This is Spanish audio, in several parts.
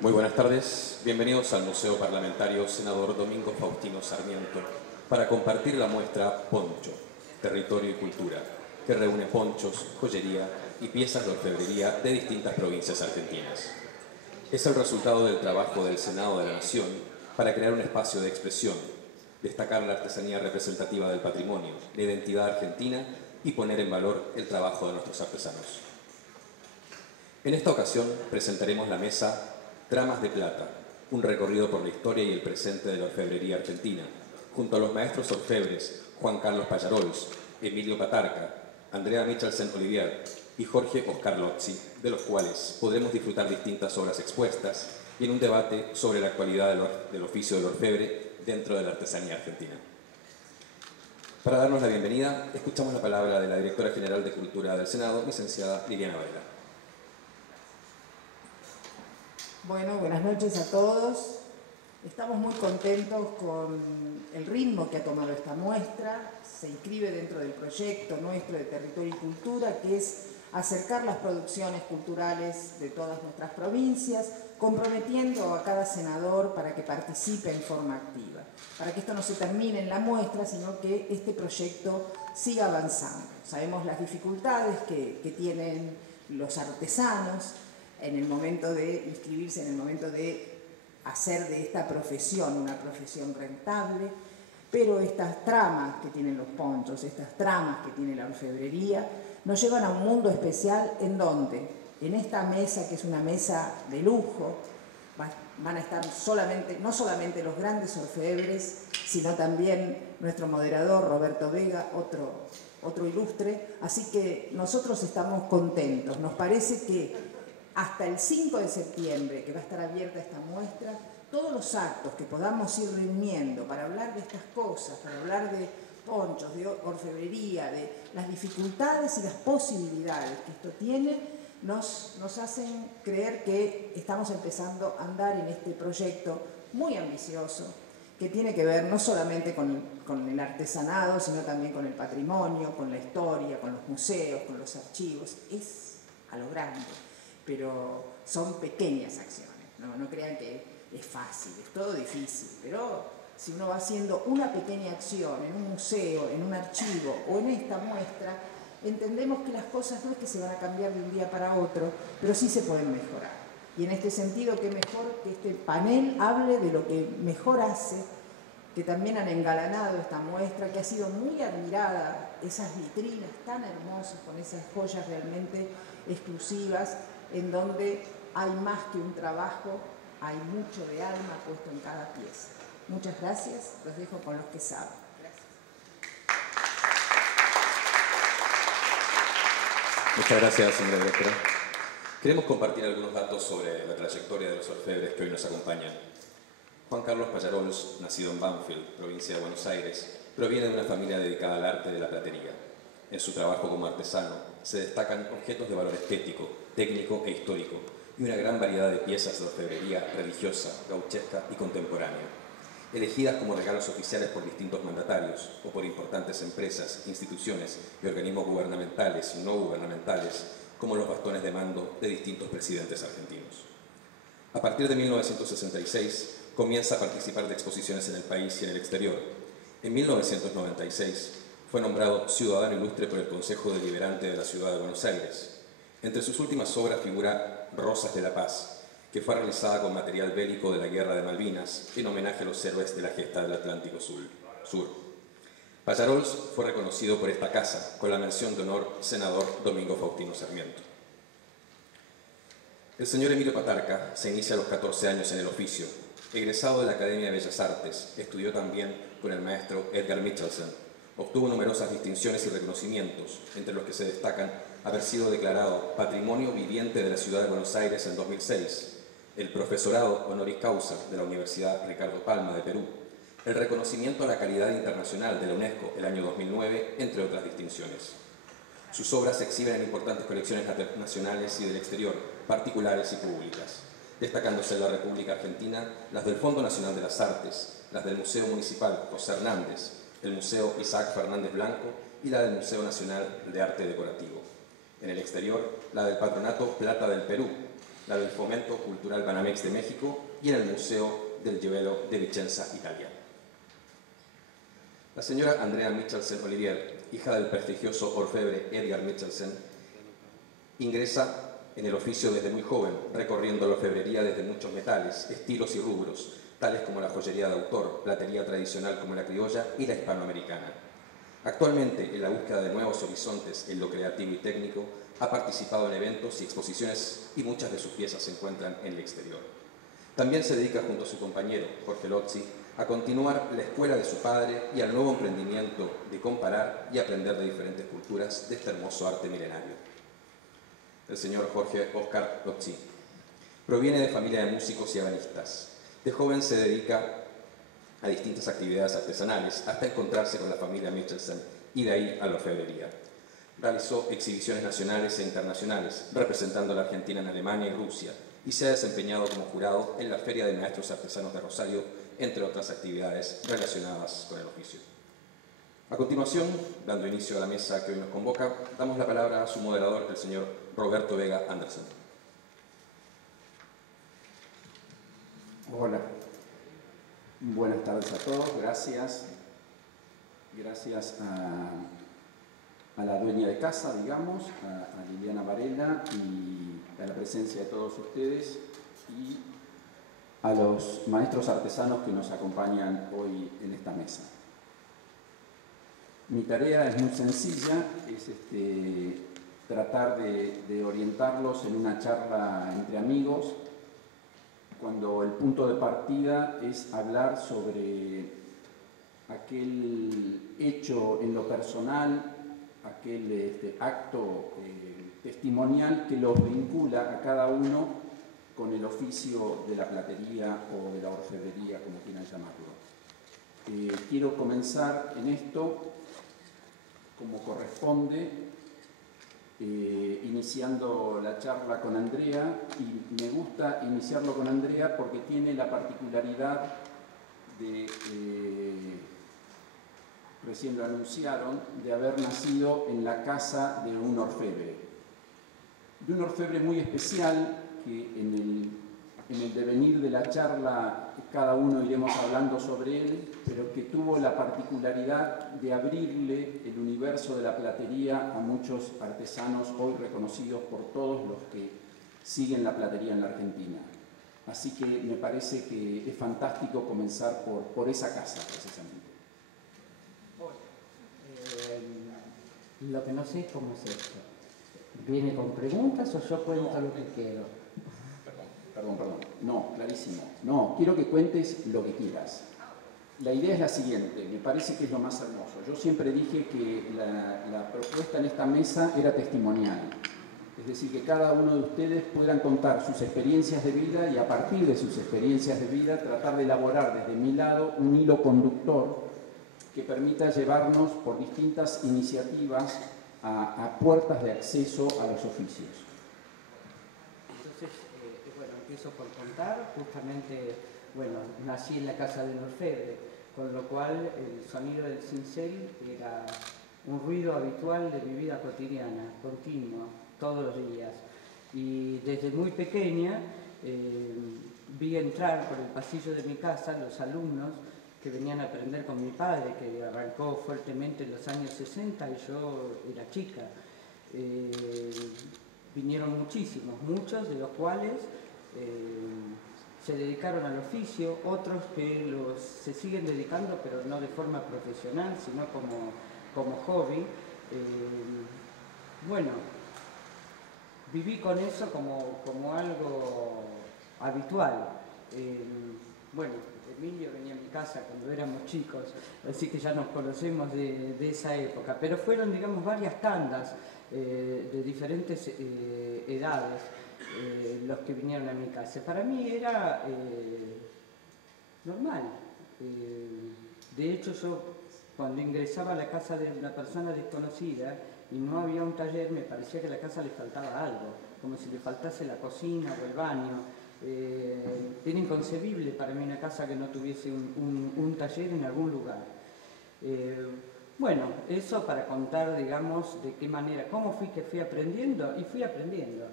Muy buenas tardes, bienvenidos al Museo Parlamentario Senador Domingo Faustino Sarmiento para compartir la muestra Poncho, Territorio y Cultura, que reúne ponchos, joyería y piezas de orfebrería de distintas provincias argentinas. Es el resultado del trabajo del Senado de la Nación para crear un espacio de expresión, destacar la artesanía representativa del patrimonio, la identidad argentina y poner en valor el trabajo de nuestros artesanos. En esta ocasión presentaremos la mesa Tramas de Plata, un recorrido por la historia y el presente de la orfebrería argentina, junto a los maestros orfebres Juan Carlos Pallarols, Emilio Patarca, Andrea Michelsen Olivier y Jorge Oscar Lozzi, de los cuales podremos disfrutar distintas obras expuestas y en un debate sobre la actualidad del oficio del orfebre dentro de la artesanía argentina. Para darnos la bienvenida, escuchamos la palabra de la Directora General de Cultura del Senado, licenciada Liliana Varela. Bueno, buenas noches a todos. Estamos muy contentos con el ritmo que ha tomado esta muestra. Se inscribe dentro del proyecto nuestro de Territorio y Cultura, que es acercar las producciones culturales de todas nuestras provincias, comprometiendo a cada senador para que participe en forma activa, para que esto no se termine en la muestra, sino que este proyecto siga avanzando. Sabemos las dificultades que tienen los artesanos en el momento de inscribirse, en el momento de hacer de esta profesión una profesión rentable, pero estas tramas que tienen los ponchos, estas tramas que tiene la orfebrería, nos llevan a un mundo especial en donde, en esta mesa, que es una mesa de lujo, van a estar no solamente los grandes orfebres, sino también nuestro moderador Roberto Vega, otro ilustre, así que nosotros estamos contentos. Nos parece que hasta el 5 de septiembre, que va a estar abierta esta muestra, todos los actos que podamos ir reuniendo para hablar de estas cosas, para hablar de ponchos, de orfebrería, de las dificultades y las posibilidades que esto tiene, nos hacen creer que estamos empezando a andar en este proyecto muy ambicioso, que tiene que ver no solamente con el artesanado, sino también con el patrimonio, con la historia, con los museos, con los archivos. Es a lo grande, pero son pequeñas acciones, no crean que es fácil, es todo difícil, pero si uno va haciendo una pequeña acción en un museo, en un archivo o en esta muestra, entendemos que las cosas no es que se van a cambiar de un día para otro, pero sí se pueden mejorar. Y en este sentido, qué mejor que este panel hable de lo que mejor hace, que también han engalanado esta muestra, que ha sido muy admirada, esas vitrinas tan hermosas con esas joyas realmente exclusivas, en donde hay más que un trabajo, hay mucho de alma puesto en cada pieza. Muchas gracias, los dejo con los que saben. Gracias. Muchas gracias, señora directora. Queremos compartir algunos datos sobre la trayectoria de los orfebres que hoy nos acompañan. Juan Carlos Pallarols, nacido en Banfield, provincia de Buenos Aires, proviene de una familia dedicada al arte de la platería. En su trabajo como artesano se destacan objetos de valor estético, técnico e histórico y una gran variedad de piezas de orfebrería religiosa, gauchesca y contemporánea, elegidas como regalos oficiales por distintos mandatarios o por importantes empresas, instituciones y organismos gubernamentales y no gubernamentales, como los bastones de mando de distintos presidentes argentinos. A partir de 1966 comienza a participar de exposiciones en el país y en el exterior. En 1996 fue nombrado ciudadano ilustre por el Consejo Deliberante de la Ciudad de Buenos Aires. Entre sus últimas obras figura Rosas de la Paz, que fue realizada con material bélico de la Guerra de Malvinas en homenaje a los héroes de la gesta del Atlántico Sur. Pallarols fue reconocido por esta casa con la mención de honor Senador Domingo Faustino Sarmiento. El señor Emilio Patarca se inicia a los 14 años en el oficio. Egresado de la Academia de Bellas Artes, estudió también con el maestro Edgar Michelsen. Obtuvo numerosas distinciones y reconocimientos, entre los que se destacan haber sido declarado Patrimonio Viviente de la Ciudad de Buenos Aires en 2006, el profesorado honoris causa de la Universidad Ricardo Palma de Perú, el reconocimiento a la calidad internacional de la UNESCO el año 2009, entre otras distinciones. Sus obras se exhiben en importantes colecciones nacionales y del exterior, particulares y públicas, destacándose en la República Argentina las del Fondo Nacional de las Artes, las del Museo Municipal José Hernández, el Museo Isaac Fernández Blanco y la del Museo Nacional de Arte Decorativo. En el exterior, la del Patronato Plata del Perú, la del Fomento Cultural Banamex de México y en el Museo del Giobello de Vicenza, Italia. La señora Andrea Michelsen Olivier, hija del prestigioso orfebre Edgar Michelsen, ingresa en el oficio desde muy joven, recorriendo la orfebrería desde muchos metales, estilos y rubros, tales como la joyería de autor, platería tradicional como la criolla y la hispanoamericana. Actualmente, en la búsqueda de nuevos horizontes en lo creativo y técnico, ha participado en eventos y exposiciones y muchas de sus piezas se encuentran en el exterior. También se dedica junto a su compañero, Jorge Lozzi, a continuar la escuela de su padre y al nuevo emprendimiento de comparar y aprender de diferentes culturas de este hermoso arte milenario. El señor Jorge Oscar Lozzi proviene de familia de músicos y ebanistas. De joven se dedica a distintas actividades artesanales hasta encontrarse con la familia Michelsen y de ahí a la orfebrería. Realizó exhibiciones nacionales e internacionales, representando a la Argentina en Alemania y Rusia, y se ha desempeñado como jurado en la Feria de Maestros Artesanos de Rosario, entre otras actividades relacionadas con el oficio. A continuación, dando inicio a la mesa que hoy nos convoca, damos la palabra a su moderador, el señor Roberto Vega Andersen. Hola, buenas tardes a todos, gracias. Gracias a la dueña de casa, digamos, a Liliana Varela y a la presencia de todos ustedes y a los maestros artesanos que nos acompañan hoy en esta mesa. Mi tarea es muy sencilla, es tratar de orientarlos en una charla entre amigos, cuando el punto de partida es hablar sobre aquel hecho en lo personal, aquel acto testimonial que los vincula a cada uno con el oficio de la platería o de la orfebrería, como quieran llamarlo. Quiero comenzar en esto, como corresponde, iniciando la charla con Andrea, y me gusta iniciarlo con Andrea porque tiene la particularidad de, recién lo anunciaron, de haber nacido en la casa de un orfebre. De un orfebre muy especial que en el devenir de la charla cada uno iremos hablando sobre él, pero que tuvo la particularidad de abrirle el universo de la platería a muchos artesanos hoy reconocidos por todos los que siguen la platería en la Argentina. Así que me parece que es fantástico comenzar por esa casa, precisamente. Lo que no sé es cómo es esto. ¿Viene con preguntas o yo cuento lo que quiero? Perdón. No, clarísimo. No, quiero que cuentes lo que quieras. La idea es la siguiente, me parece que es lo más hermoso. Yo siempre dije que la propuesta en esta mesa era testimonial. Es decir, que cada uno de ustedes puedan contar sus experiencias de vida y a partir de sus experiencias de vida tratar de elaborar desde mi lado un hilo conductor que permita llevarnos por distintas iniciativas a puertas de acceso a los oficios. Entonces, bueno, empiezo por contar. Justamente, bueno, nací en la casa del orfebre, con lo cual el sonido del cincel era un ruido habitual de mi vida cotidiana, continuo, todos los días. Y desde muy pequeña vi entrar por el pasillo de mi casa los alumnos que venían a aprender con mi padre, que arrancó fuertemente en los años 60 y yo era chica. Vinieron muchos de los cuales se dedicaron al oficio, otros que se siguen dedicando, pero no de forma profesional, sino como hobby. Bueno, viví con eso como algo habitual. Bueno, Emilio venía a mi casa cuando éramos chicos, así que ya nos conocemos de esa época, pero fueron, digamos, varias tandas de diferentes edades los que vinieron a mi casa. Para mí era normal. De hecho, yo cuando ingresaba a la casa de una persona desconocida y no había un taller, me parecía que a la casa le faltaba algo, como si le faltase la cocina o el baño. Era inconcebible para mí una casa que no tuviese un taller en algún lugar. Bueno, eso para contar, digamos, de qué manera, cómo fui aprendiendo, y fui aprendiendo.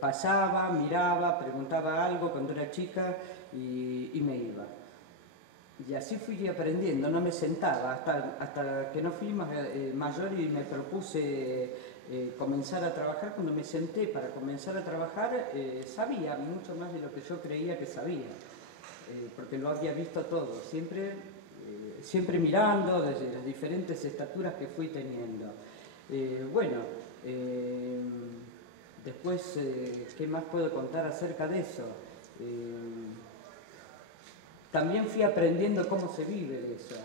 pasaba, miraba, preguntaba algo cuando era chica y me iba. Y así fui aprendiendo, no me sentaba, hasta que no fui mayor y me propuse comenzar a trabajar. Cuando me senté para comenzar a trabajar, sabía mucho más de lo que yo creía que sabía, porque lo había visto todo, siempre mirando desde las diferentes estaturas que fui teniendo. Después, ¿qué más puedo contar acerca de eso? También fui aprendiendo cómo se vive de eso,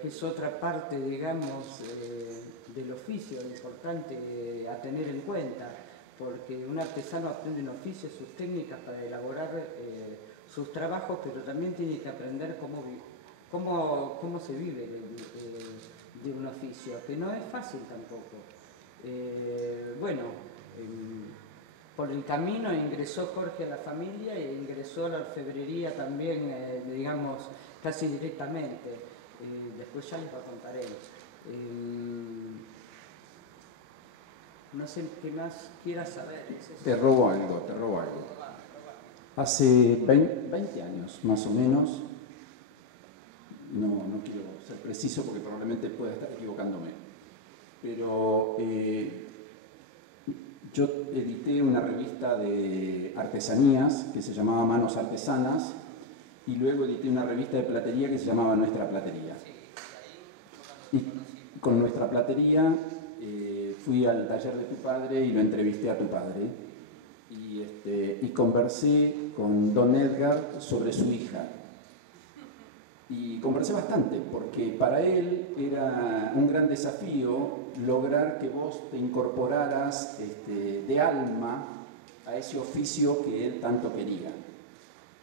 que es otra parte, digamos, del oficio importante a tener en cuenta, porque un artesano aprende un oficio, sus técnicas para elaborar sus trabajos, pero también tiene que aprender cómo se vive de un oficio, que no es fácil tampoco. Por el camino ingresó Jorge a la familia e ingresó a la orfebrería también, digamos, casi directamente. Después ya les va a contar él. No sé qué más quieras saber. Te robo algo. Hace 20 años, más o menos, no quiero ser preciso porque probablemente pueda estar equivocándome, pero yo edité una revista de artesanías que se llamaba Manos Artesanas y luego edité una revista de platería que se llamaba Nuestra Platería. Y con Nuestra Platería fui al taller de tu padre y lo entrevisté a tu padre y conversé con don Edgar sobre su hija. Y conversé bastante, porque para él era un gran desafío lograr que vos te incorporaras de alma a ese oficio que él tanto quería.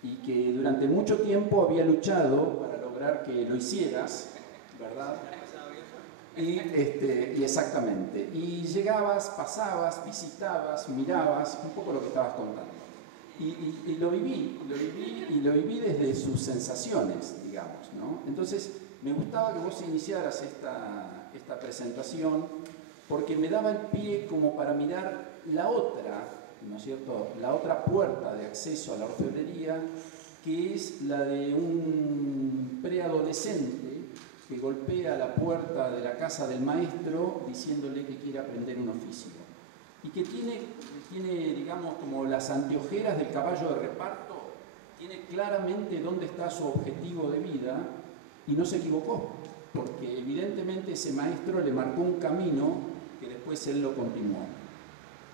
Y que durante mucho tiempo había luchado para lograr que lo hicieras, ¿verdad? Y exactamente. Y llegabas, pasabas, visitabas, mirabas, un poco lo que estabas contando. Y lo viví desde sus sensaciones, digamos, ¿no? Entonces, me gustaba que vos iniciaras esta presentación porque me daba el pie como para mirar la otra, ¿no es cierto?, la otra puerta de acceso a la orfebrería, que es la de un preadolescente que golpea la puerta de la casa del maestro diciéndole que quiere aprender un oficio y que tiene, digamos, como las anteojeras del caballo de reparto, tiene claramente dónde está su objetivo de vida y no se equivocó, porque evidentemente ese maestro le marcó un camino que después él lo continuó.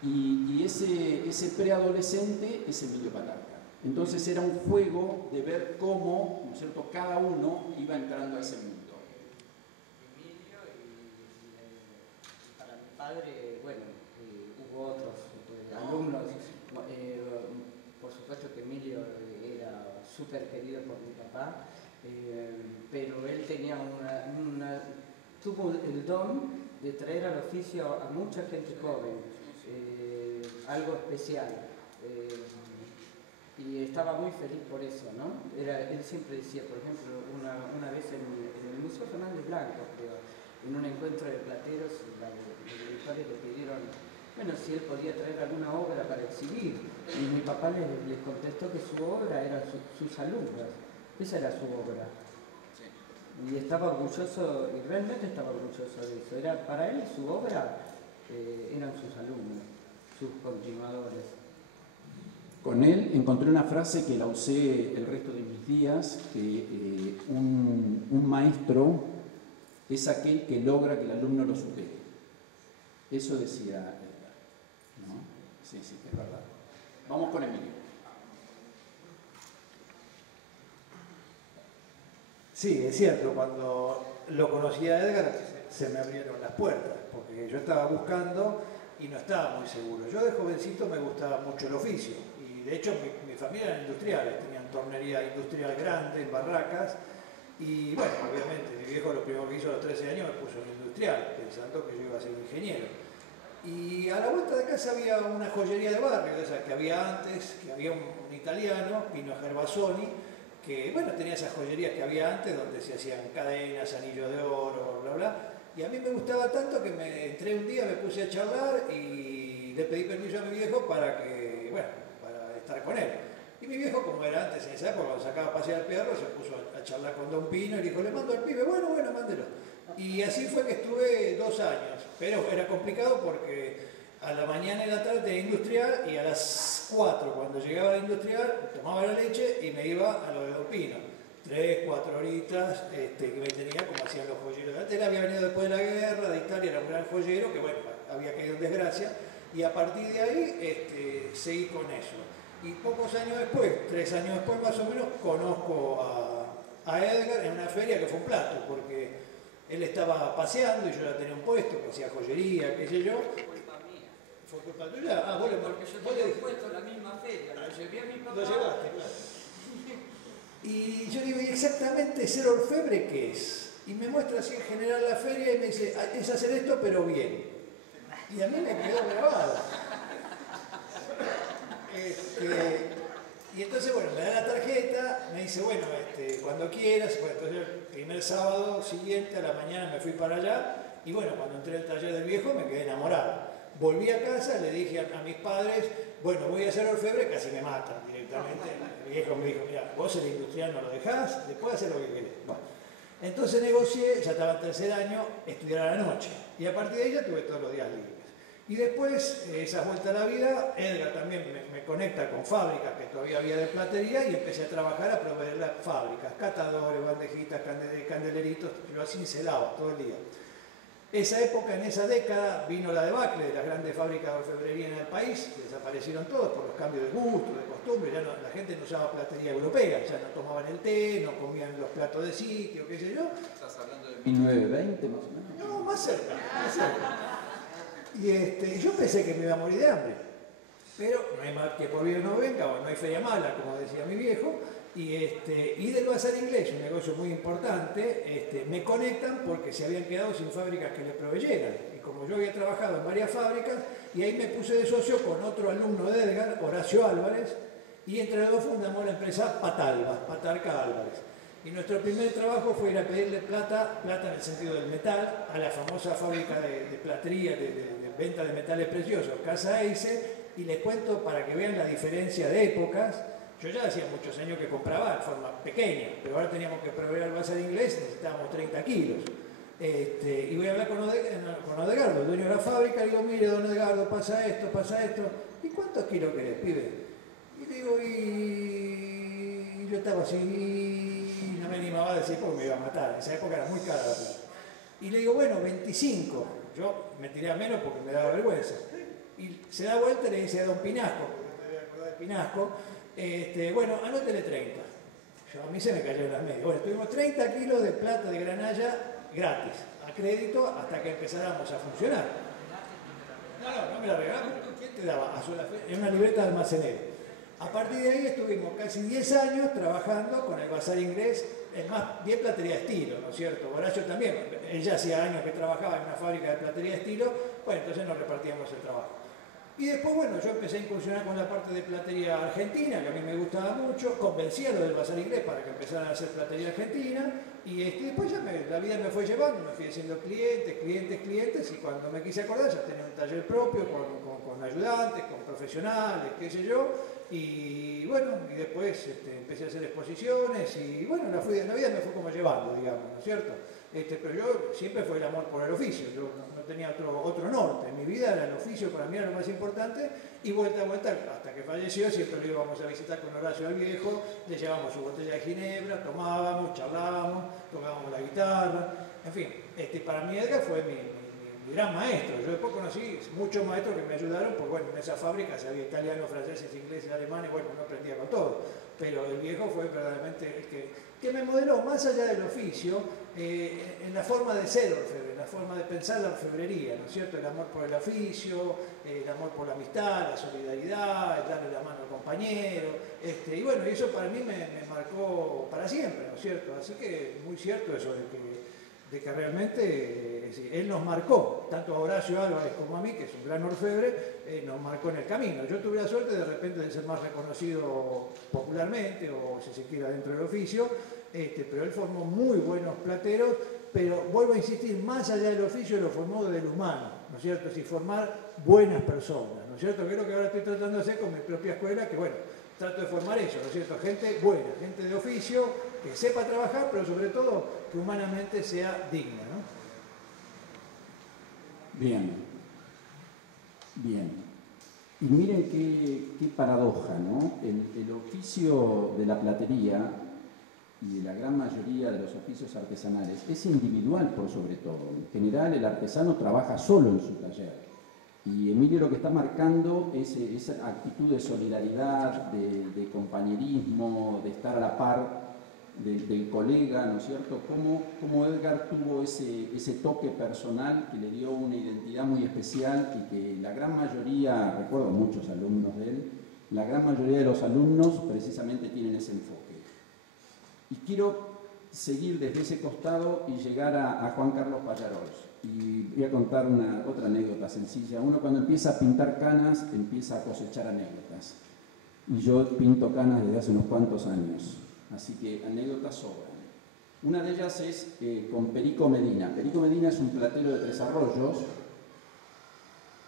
Y ese preadolescente es Emilio Patarca. Entonces era un juego de ver cómo, ¿no es cierto?, cada uno iba entrando a ese mundo. Emilio y para mi padre, hubo otros alumnos. Por supuesto que Emilio era súper querido por mi papá, pero él tenía tuvo el don de traer al oficio a mucha gente joven, algo especial. Y estaba muy feliz por eso, ¿no? Él siempre decía, por ejemplo, una vez en el Museo Fernández Blanco, creo, en un encuentro de plateros, los directores le pidieron, si él podía traer alguna obra para exhibir. Y mi papá les contestó que su obra eran sus alumnos, esa era su obra. Y estaba orgulloso, y realmente estaba orgulloso de eso. Para él su obra eran sus alumnos, sus continuadores. Con él encontré una frase que la usé el resto de mis días, que un maestro es aquel que logra que el alumno lo supere. Eso decía Edgar, ¿no? Sí, es verdad. Vamos con Emilio. Sí, es cierto, cuando lo conocí a Edgar se me abrieron las puertas, porque yo estaba buscando y no estaba muy seguro. Yo de jovencito me gustaba mucho el oficio, y de hecho mi familia era industriales, tenían tornería industrial grande en Barracas, y bueno, obviamente mi viejo lo primero que hizo a los 13 años me puso en industrial, pensando que yo iba a ser ingeniero. Y a la vuelta de casa había una joyería de barrio, de esas que había antes, que había un italiano, Pino Gervasoni, que bueno, tenía esas joyerías que había antes donde se hacían cadenas, anillos de oro, bla bla, y a mí me gustaba tanto que me entré un día, me puse a charlar y le pedí permiso a mi viejo para estar con él. Y mi viejo, como era antes en esa época, cuando sacaba a pasear al perro, se puso a charlar con Don Pino y dijo, le mando al pibe, bueno, mándelo. Y así fue que estuve 2 años, pero era complicado porque a la mañana y la tarde tenía industrial y a las 4 cuando llegaba a industrial tomaba la leche y me iba a lo de Don Pino. 3, 4 horitas que me tenía como hacían los joyeros. Él había venido después de la guerra de Italia, era un gran joyero que bueno, había caído en desgracia y a partir de ahí seguí con eso. Y pocos años después, 3 años después más o menos, conozco a Edgar en una feria que fue un plato, porque él estaba paseando y yo ya tenía un puesto, que hacía joyería, qué sé yo. ¿Fue culpa tuya? Ah, vos porque yo tenía un puesto en la misma feria, lo llevé a mi papá. Lo llevaste, claro. Y yo digo, ¿y exactamente ser orfebre qué es? Y me muestra así en general la feria y me dice, es hacer esto pero bien. Y a mí me quedó grabado. Y entonces, bueno, me da la tarjeta, me dice, bueno, cuando quieras. Bueno, entonces el primer sábado siguiente a la mañana me fui para allá y bueno, cuando entré al taller del viejo me quedé enamorado. Volví a casa, le dije a mis padres, bueno, voy a ser orfebre, casi me matan directamente. El viejo me dijo, mira, vos el industrial no lo dejás, después hacer lo que querés. Bueno, entonces negocié, ya estaba en 3er año, estudiar a la noche. Y a partir de ahí ya tuve todos los días libres. Y después, esa vuelta a la vida, Edgar también me conecta con fábricas que todavía había de platería y empecé a trabajar a proveer las fábricas, catadores, bandejitas, candeleritos, yo así cincelaba todo el día. Esa época, en esa década, vino la debacle de las grandes fábricas de orfebrería en el país, que desaparecieron todos por los cambios de gusto, de costumbre, ya no, la gente no usaba platería europea, ya no tomaban el té, no comían los platos de sitio, qué sé yo. ¿Estás hablando de 1920 más o menos? No, más cerca, más cerca. Y yo pensé que me iba a morir de hambre, pero no hay mal que por bien no venga, o no hay feria mala, como decía mi viejo, y del Bazar Inglés, un negocio muy importante, me conectan porque se habían quedado sin fábricas que le proveyeran. Y como yo había trabajado en varias fábricas, y ahí me puse de socio con otro alumno de Edgar, Horacio Álvarez, y entre los dos fundamos la empresa Patalba, Patarca Álvarez. Y nuestro primer trabajo fue ir a pedirle plata en el sentido del metal, a la famosa fábrica de platería, de venta de metales preciosos, Casa Eise, y les cuento para que vean la diferencia de épocas. Yo ya hacía muchos años que compraba de forma pequeña, pero ahora teníamos que proveer al Bazar Inglés, necesitábamos 30 kilos. Y voy a hablar con Odegardo, el dueño de la fábrica, y digo, mire, don Odegardo, pasa esto, ¿y cuántos kilos querés, pibe? Y digo, y yo estaba así, y no me animaba a decir porque me iba a matar, en esa época era muy cara la plata. Y le digo, bueno, 25, yo me tiré a menos porque me daba vergüenza. Y se da vuelta y le dice a don Pinasco, porque me voy a acordar de Pinasco, bueno, anótele 30. A mí se me cayeron las medias. Bueno, tuvimos 30 kilos de plata de granalla gratis, a crédito, hasta que empezáramos a funcionar. No me la regalaron. ¿Quién te daba? En una libreta de almacenero. A partir de ahí estuvimos casi 10 años trabajando con el Bazar Inglés, es más, bien platería de estilo, ¿no es cierto? Horacio también, él ya hacía años que trabajaba en una fábrica de platería de estilo, bueno, entonces nos repartíamos el trabajo. Y después, bueno, yo empecé a incursionar con la parte de platería argentina, que a mí me gustaba mucho, convencí a lo del Bazar Inglés para que empezaran a hacer platería argentina, y después ya la vida me fue llevando, me fui haciendo clientes, y cuando me quise acordar ya tenía un taller propio con ayudantes, con profesionales, qué sé yo, y bueno, y después empecé a hacer exposiciones, y bueno, la vida me fue como llevando, digamos, ¿no es cierto? Pero yo siempre fue el amor por el oficio, yo no tenía otro norte, en mi vida era el oficio, para mí era lo más importante, y vuelta a vuelta, hasta que falleció, siempre lo íbamos a visitar con Horacio al viejo, le llevábamos su botella de ginebra, tomábamos, charlábamos, tocábamos la guitarra, en fin, para mí Edgar fue mi gran maestro. Yo después conocí muchos maestros que me ayudaron, porque bueno, en esa fábrica había italianos, franceses, ingleses, alemanes, bueno, no aprendía con todo, pero el viejo fue verdaderamente el que me modeló más allá del oficio, en la forma de ser orfebre, en la forma de pensar la orfebrería, ¿no es cierto? El amor por el oficio, el amor por la amistad, la solidaridad, el darle la mano al compañero, y bueno, y eso para mí me marcó para siempre, ¿no es cierto? Así que muy cierto eso de que realmente él nos marcó, tanto a Horacio Álvarez como a mí, que es un gran orfebre, nos marcó en el camino. Yo tuve la suerte de repente de ser más reconocido popularmente, o si se quiere dentro del oficio, pero él formó muy buenos plateros, pero vuelvo a insistir, más allá del oficio lo formó del humano, ¿no es cierto? Es decir, formar buenas personas, ¿no es es cierto? Que es lo que ahora estoy tratando de hacer con mi propia escuela, que bueno, trato de formar eso, ¿no es cierto? Gente buena, gente de oficio, que sepa trabajar, pero sobre todo que humanamente sea digna, ¿no? Bien, bien. Y miren qué paradoja, ¿no? El oficio de la platería y de la gran mayoría de los oficios artesanales es individual por sobre todo. En general el artesano trabaja solo en su taller. Y Emilio lo que está marcando es esa actitud de solidaridad, de compañerismo, de estar a la par del colega, ¿no es cierto? Cómo Edgar tuvo ese toque personal que le dio una identidad muy especial y que la gran mayoría, recuerdo muchos alumnos de él, la gran mayoría de los alumnos precisamente tienen ese enfoque. Y quiero seguir desde ese costado y llegar a Juan Carlos Pallarols. Y voy a contar otra anécdota sencilla. Uno cuando empieza a pintar canas, empieza a cosechar anécdotas. Y yo pinto canas desde hace unos cuantos años. Así que anécdotas sobran. Una de ellas es con Perico Medina. Perico Medina es un platero de Tres Arroyos,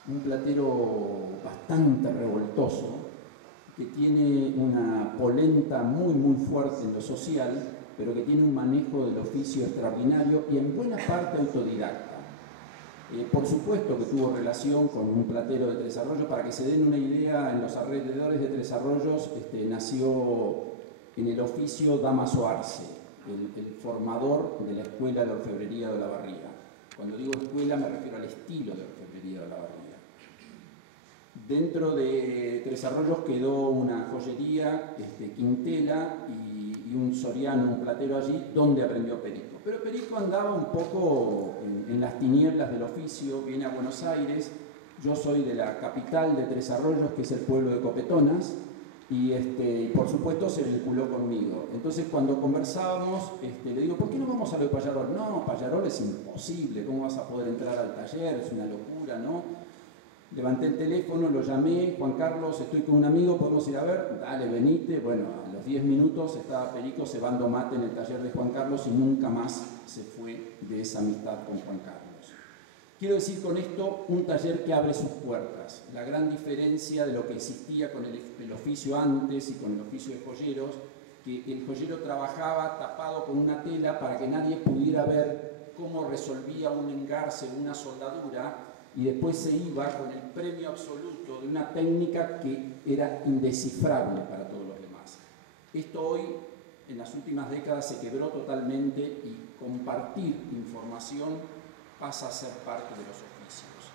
un platero bastante revoltoso, que tiene una polenta muy fuerte en lo social, pero que tiene un manejo del oficio extraordinario y en buena parte autodidacta. Por supuesto que tuvo relación con un platero de Tres Arroyos. Para que se den una idea, en los alrededores de Tres Arroyos nació en el oficio Damaso Arce, el formador de la escuela de orfebrería de Olavarría. Cuando digo escuela me refiero al estilo de orfebrería de Olavarría. Dentro de Tres Arroyos quedó una joyería, Quintela, y un soriano, un platero allí, donde aprendió Perico. Pero Perico andaba un poco en las tinieblas del oficio, viene a Buenos Aires. Yo soy de la capital de Tres Arroyos, que es el pueblo de Copetonas, y por supuesto se vinculó conmigo. Entonces cuando conversábamos, le digo, ¿por qué no vamos a lo de Pallarol? No, Pallarol es imposible, ¿cómo vas a poder entrar al taller? Es una locura, ¿no? Levanté el teléfono, lo llamé, Juan Carlos, estoy con un amigo, ¿podemos ir a ver? Dale, venite. Bueno, a los 10 minutos estaba Perico cebando mate en el taller de Juan Carlos y nunca más se fue de esa amistad con Juan Carlos. Quiero decir con esto un taller que abre sus puertas. La gran diferencia de lo que existía con el oficio antes y con el oficio de joyeros, que el joyero trabajaba tapado con una tela para que nadie pudiera ver cómo resolvía un engarce, una soldadura, y después se iba con el premio absoluto de una técnica que era indescifrable para todos los demás. Esto hoy, en las últimas décadas, se quebró totalmente y compartir información pasa a ser parte de los oficios.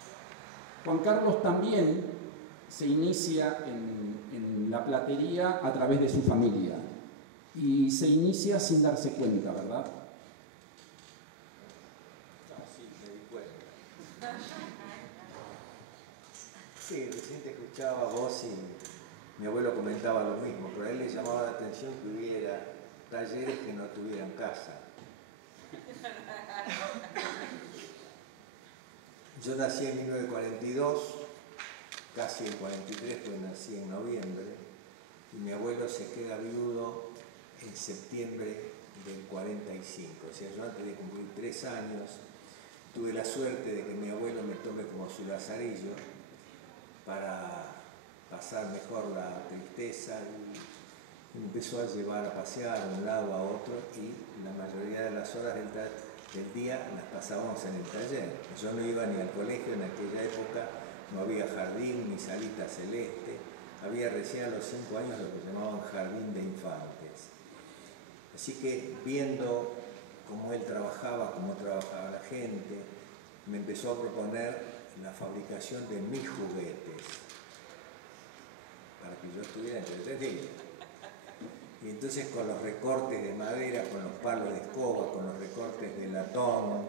Juan Carlos también se inicia en la platería a través de su familia y se inicia sin darse cuenta, ¿verdad? Sí, recién te escuchaba vos y mi abuelo comentaba lo mismo, pero a él le llamaba la atención que hubiera talleres que no tuvieran casa. Yo nací en 1942, casi en 43, pues nací en noviembre, y mi abuelo se queda viudo en septiembre del 45. O sea, yo antes de cumplir 3 años tuve la suerte de que mi abuelo me tome como su lazarillo para pasar mejor la tristeza, y me empezó a llevar a pasear de un lado a otro y la mayoría de las horas del día las pasábamos en el taller. Yo no iba ni al colegio en aquella época, no había jardín ni salita celeste, había recién a los 5 años lo que llamaban jardín de infantes. Así que viendo cómo él trabajaba, cómo trabajaba la gente, me empezó a proponer la fabricación de mis juguetes para que yo estuviera entretenido. Y entonces con los recortes de madera, con los palos de escoba, con los recortes de latón,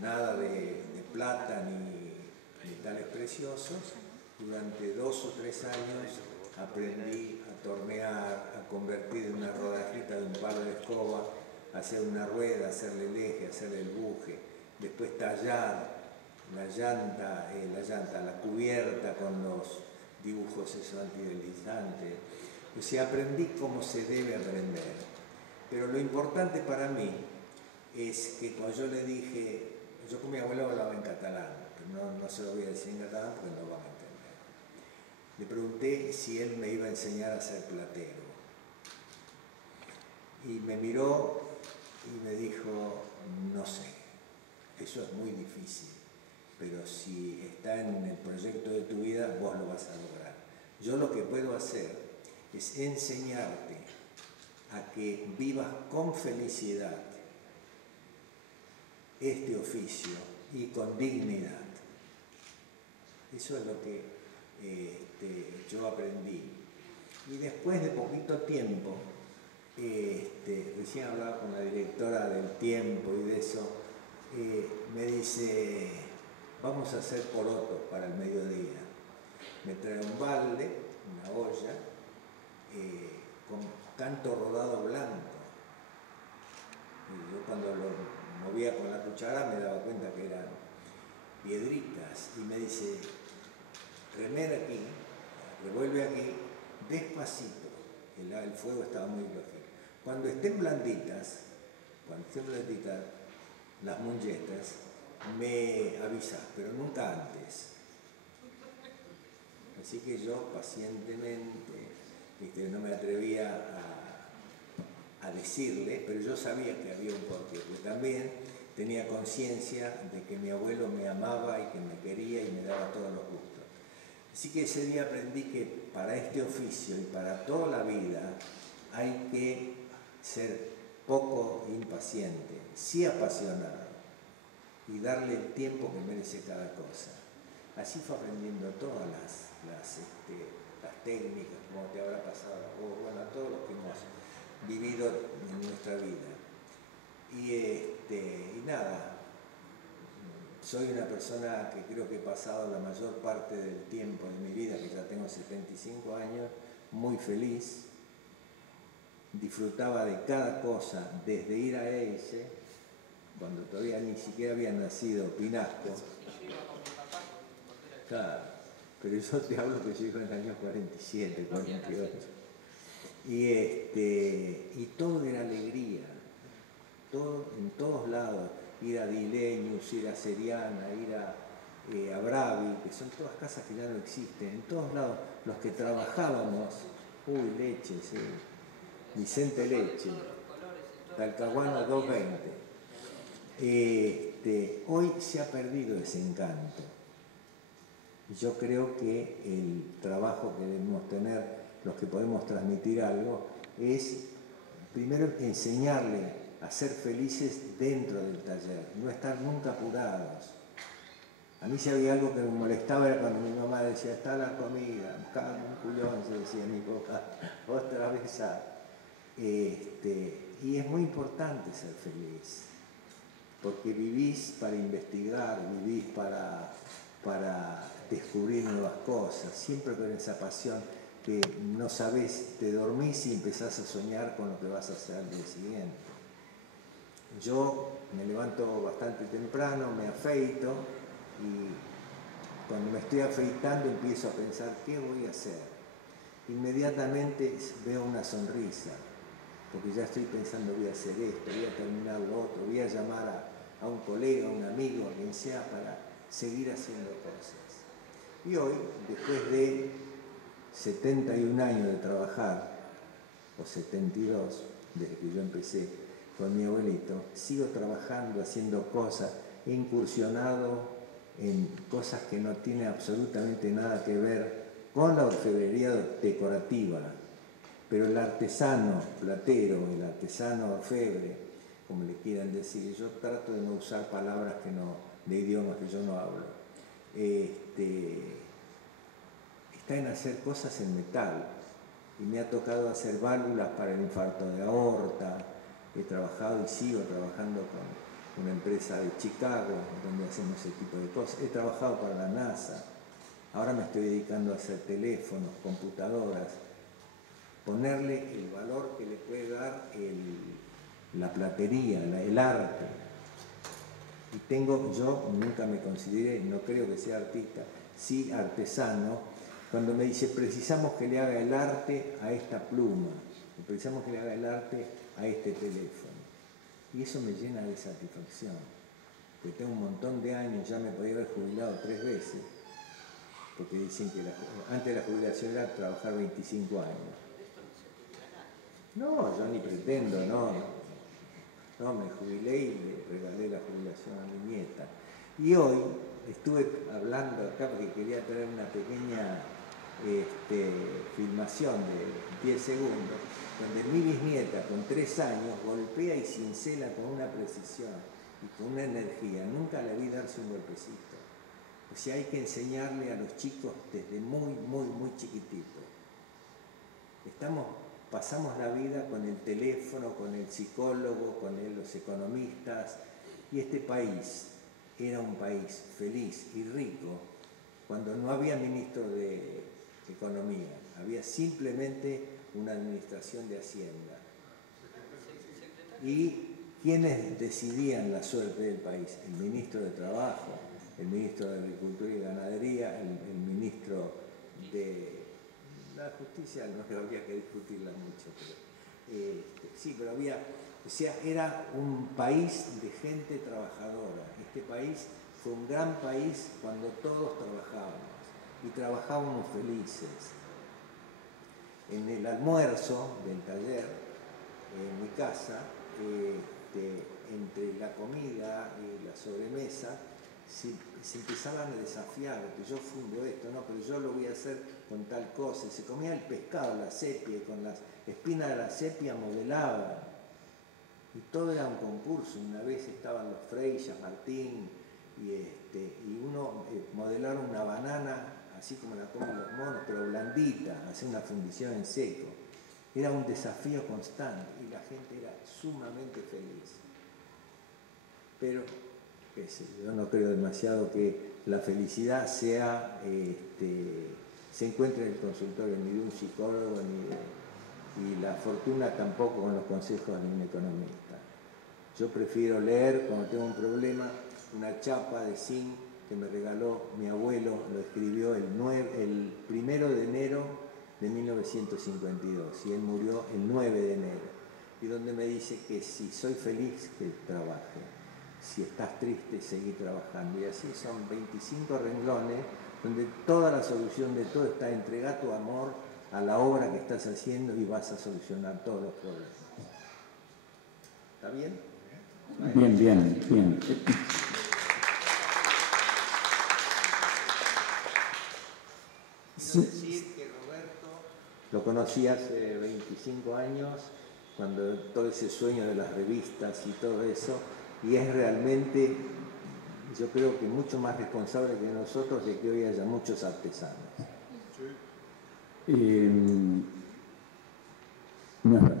nada de plata ni metales preciosos, durante 2 o 3 años aprendí a tornear, a convertir en una rodajita de un palo de escoba, a hacer una rueda, hacerle el eje, hacerle el buje, después tallar la cubierta con los dibujos esos antideslizantes. O sea, aprendí cómo se debe aprender. Pero lo importante para mí es que cuando yo le dije, yo con mi abuelo hablaba en catalán, pero no se lo voy a decir en catalán porque no lo van a entender. Le pregunté si él me iba a enseñar a ser platero. Y me miró y me dijo, no sé, eso es muy difícil, pero si está en el proyecto de tu vida, vos lo vas a lograr. Yo lo que puedo hacer es enseñarte a que vivas con felicidad este oficio y con dignidad. Eso es lo que yo aprendí. Y después de poquito tiempo, recién hablaba con la directora del tiempo y de eso, me dice, vamos a hacer porotos para el mediodía. Me trae un balde, una olla, con canto rodado blanco. Y yo cuando lo movía con la cuchara me daba cuenta que eran piedritas. Y me dice, remera aquí, revuelve aquí, despacito. El fuego estaba muy bajo. Cuando estén blanditas, las mongetas, me avisas, pero nunca antes. Así que yo pacientemente, no me atrevía a decirle, pero yo sabía que había un porqué, porque también tenía conciencia de que mi abuelo me amaba y que me quería y me daba todos los gustos. Así que ese día aprendí que para este oficio y para toda la vida hay que ser poco impaciente, sí apasionado y darle el tiempo que merece cada cosa. Así fue aprendiendo todas las técnicas, como te habrá pasado a vos, bueno, a todos los que hemos vivido en nuestra vida. Y nada, soy una persona que creo que he pasado la mayor parte del tiempo de mi vida, que ya tengo 75 años, muy feliz. Disfrutaba de cada cosa, desde ir a Eixe, cuando todavía ni siquiera había nacido Pinasco. Claro, pero yo te hablo que yo iba en el año 47, 48. Y todo era alegría, todo, en todos lados. Ir a Dileñus, ir a Seriana, ir a Bravi, que son todas casas que ya no existen. En todos lados, los que trabajábamos, Leche, sí. Vicente Leche, Talcahuano 220. Hoy se ha perdido ese encanto. Yo creo que el trabajo que debemos tener, los que podemos transmitir algo, es primero enseñarle a ser felices dentro del taller, no estar nunca apurados. A mí si había algo que me molestaba era cuando mi mamá decía, está la comida, buscaba un culón, se decía mi papá, otra vez y es muy importante ser feliz, porque vivís para investigar, vivís para descubrir nuevas cosas, siempre con esa pasión que no sabés, te dormís y empezás a soñar con lo que vas a hacer al día siguiente. Yo me levanto bastante temprano, me afeito y cuando me estoy afeitando empiezo a pensar qué voy a hacer. Inmediatamente veo una sonrisa, porque ya estoy pensando voy a hacer esto, voy a terminar lo otro, voy a llamar a un colega, a un amigo, a quien sea, para seguir haciendo cosas. Y hoy, después de 71 años de trabajar, o 72, desde que yo empecé con mi abuelito, sigo trabajando, haciendo cosas, he incursionado en cosas que no tienen absolutamente nada que ver con la orfebrería decorativa, pero el artesano platero, el artesano orfebre, como le quieran decir, yo trato de no usar palabras de idiomas que yo no hablo, está en hacer cosas en metal, y me ha tocado hacer válvulas para el infarto de aorta, he trabajado y sigo trabajando con una empresa de Chicago, donde hacemos ese tipo de cosas, he trabajado para la NASA, ahora me estoy dedicando a hacer teléfonos, computadoras, ponerle el valor que le puede dar la platería, el arte. Y yo nunca me consideré, no creo que sea artista, sí artesano, cuando me dice precisamos que le haga el arte a esta pluma, precisamos que le haga el arte a este teléfono. Y eso me llena de satisfacción, porque tengo un montón de años, ya me podía haber jubilado 3 veces, porque dicen que antes de la jubilación era trabajar 25 años. No, yo ni pretendo, no, me jubilé y le regalé la jubilación a mi nieta. Y hoy estuve hablando acá porque quería traer una pequeña filmación de 10 segundos, donde mi bisnieta con 3 años golpea y cincela con una precisión y con una energía. Nunca la vi darse un golpecito. O sea, hay que enseñarle a los chicos desde muy chiquititos. Pasamos la vida con el teléfono, con el psicólogo, con los economistas, y este país era un país feliz y rico cuando no había ministro de Economía, había simplemente una administración de Hacienda. ¿Y quiénes decidían la suerte del país? El ministro de Trabajo, el ministro de Agricultura y Ganadería, el ministro de la Justicia, no habría que discutirla mucho, pero sí, pero había, o sea, era un país de gente trabajadora. Este país fue un gran país cuando todos trabajábamos y trabajábamos felices. En el almuerzo del taller, en mi casa, entre la comida y la sobremesa, se empezaban a desafiar, que yo fundo esto, no, pero yo lo voy a hacer con tal cosa. Y se comía el pescado, la sepia, y con las espinas de la sepia modelaban. Y todo era un concurso. Una vez estaban los Freyas, Martín, y uno modelaron una banana, así como la comen los monos, pero blandita, hacer una fundición en seco. Era un desafío constante y la gente era sumamente feliz. Pero yo no creo demasiado que la felicidad se encuentre en el consultorio ni de un psicólogo y la fortuna tampoco con los consejos de un economista. Yo prefiero leer cuando tengo un problema una chapa de zinc que me regaló mi abuelo, lo escribió el 1 de enero de 1952 y él murió el 9 de enero, y donde me dice que si soy feliz, que trabaje, si estás triste, seguí trabajando. Y así son 25 renglones donde toda la solución de todo está: entregar tu amor a la obra que estás haciendo y vas a solucionar todos los problemas. ¿Está bien? Bien. Quiero decir que Roberto lo conocí hace 25 años, cuando todo ese sueño de las revistas y todo eso, y es realmente, yo creo que mucho más responsable que nosotros de que hoy haya muchos artesanos. No es verdad.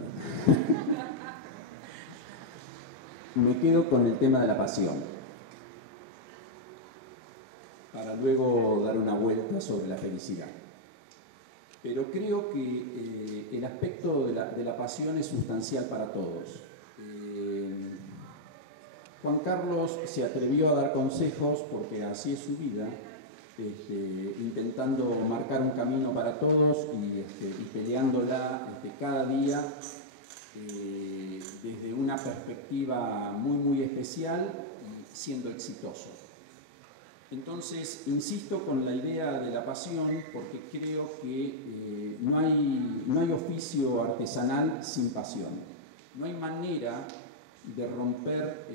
Me quedo con el tema de la pasión, para luego dar una vuelta sobre la felicidad. Pero creo que el aspecto de la pasión es sustancial para todos. Juan Carlos se atrevió a dar consejos porque así es su vida, intentando marcar un camino para todos y peleándola cada día desde una perspectiva muy especial y siendo exitoso. Entonces, insisto con la idea de la pasión porque creo que no hay oficio artesanal sin pasión. No hay manera de romper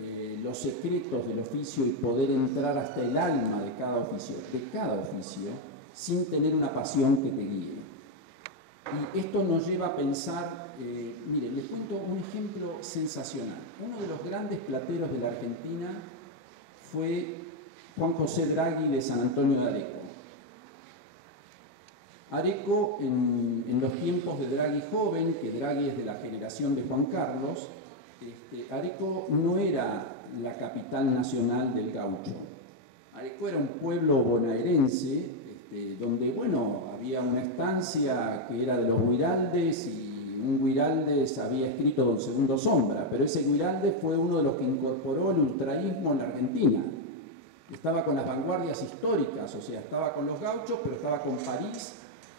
los secretos del oficio y poder entrar hasta el alma de cada oficio, sin tener una pasión que te guíe. Y esto nos lleva a pensar, miren, les cuento un ejemplo sensacional. Uno de los grandes plateros de la Argentina fue Juan José Draghi de San Antonio de Areco. Areco, en los tiempos de Draghi joven, que Draghi es de la generación de Juan Carlos, Areco no era la capital nacional del gaucho. Areco era un pueblo bonaerense, donde, había una estancia que era de los Guiraldes y un Guiraldes había escrito Don Segundo Sombra, pero ese Guiraldes fue uno de los que incorporó el ultraísmo en la Argentina. Estaba con las vanguardias históricas, o sea, estaba con los gauchos, pero estaba con París,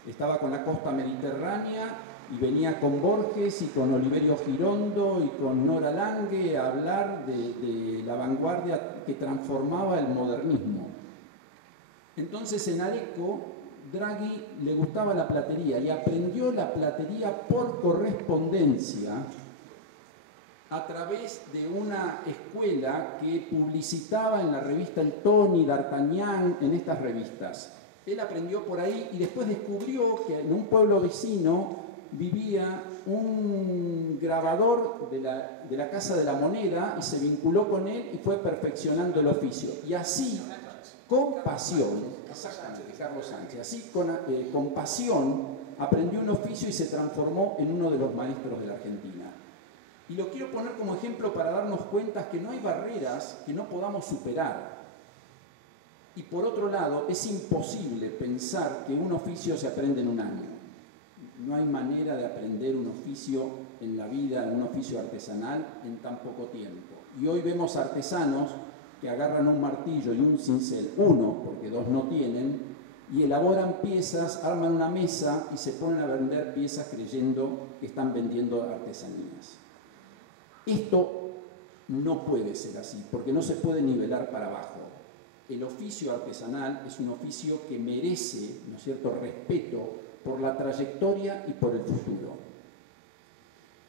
estaba con la costa mediterránea y venía con Borges y con Oliverio Girondo y con Nora Lange a hablar de la vanguardia que transformaba el modernismo. Entonces en Areco Draghi le gustaba la platería y aprendió la platería por correspondencia a través de una escuela que publicitaba en la revista El Tony, D'Artagnan, en estas revistas. Él aprendió por ahí y después descubrió que en un pueblo vecino vivía un grabador de la Casa de la Moneda y se vinculó con él y fue perfeccionando el oficio. Y así, con pasión, exactamente, Carlos Sánchez, así con pasión aprendió un oficio y se transformó en uno de los maestros de la Argentina. Y lo quiero poner como ejemplo para darnos cuenta que no hay barreras que no podamos superar. Y por otro lado, es imposible pensar que un oficio se aprende en un año. No hay manera de aprender un oficio en la vida, un oficio artesanal, en tan poco tiempo. Y hoy vemos artesanos que agarran un martillo y un cincel, uno, porque dos no tienen, y elaboran piezas, arman una mesa y se ponen a vender piezas creyendo que están vendiendo artesanías. Esto no puede ser así, porque no se puede nivelar para abajo. El oficio artesanal es un oficio que merece, ¿no es cierto?, respeto por la trayectoria y por el futuro.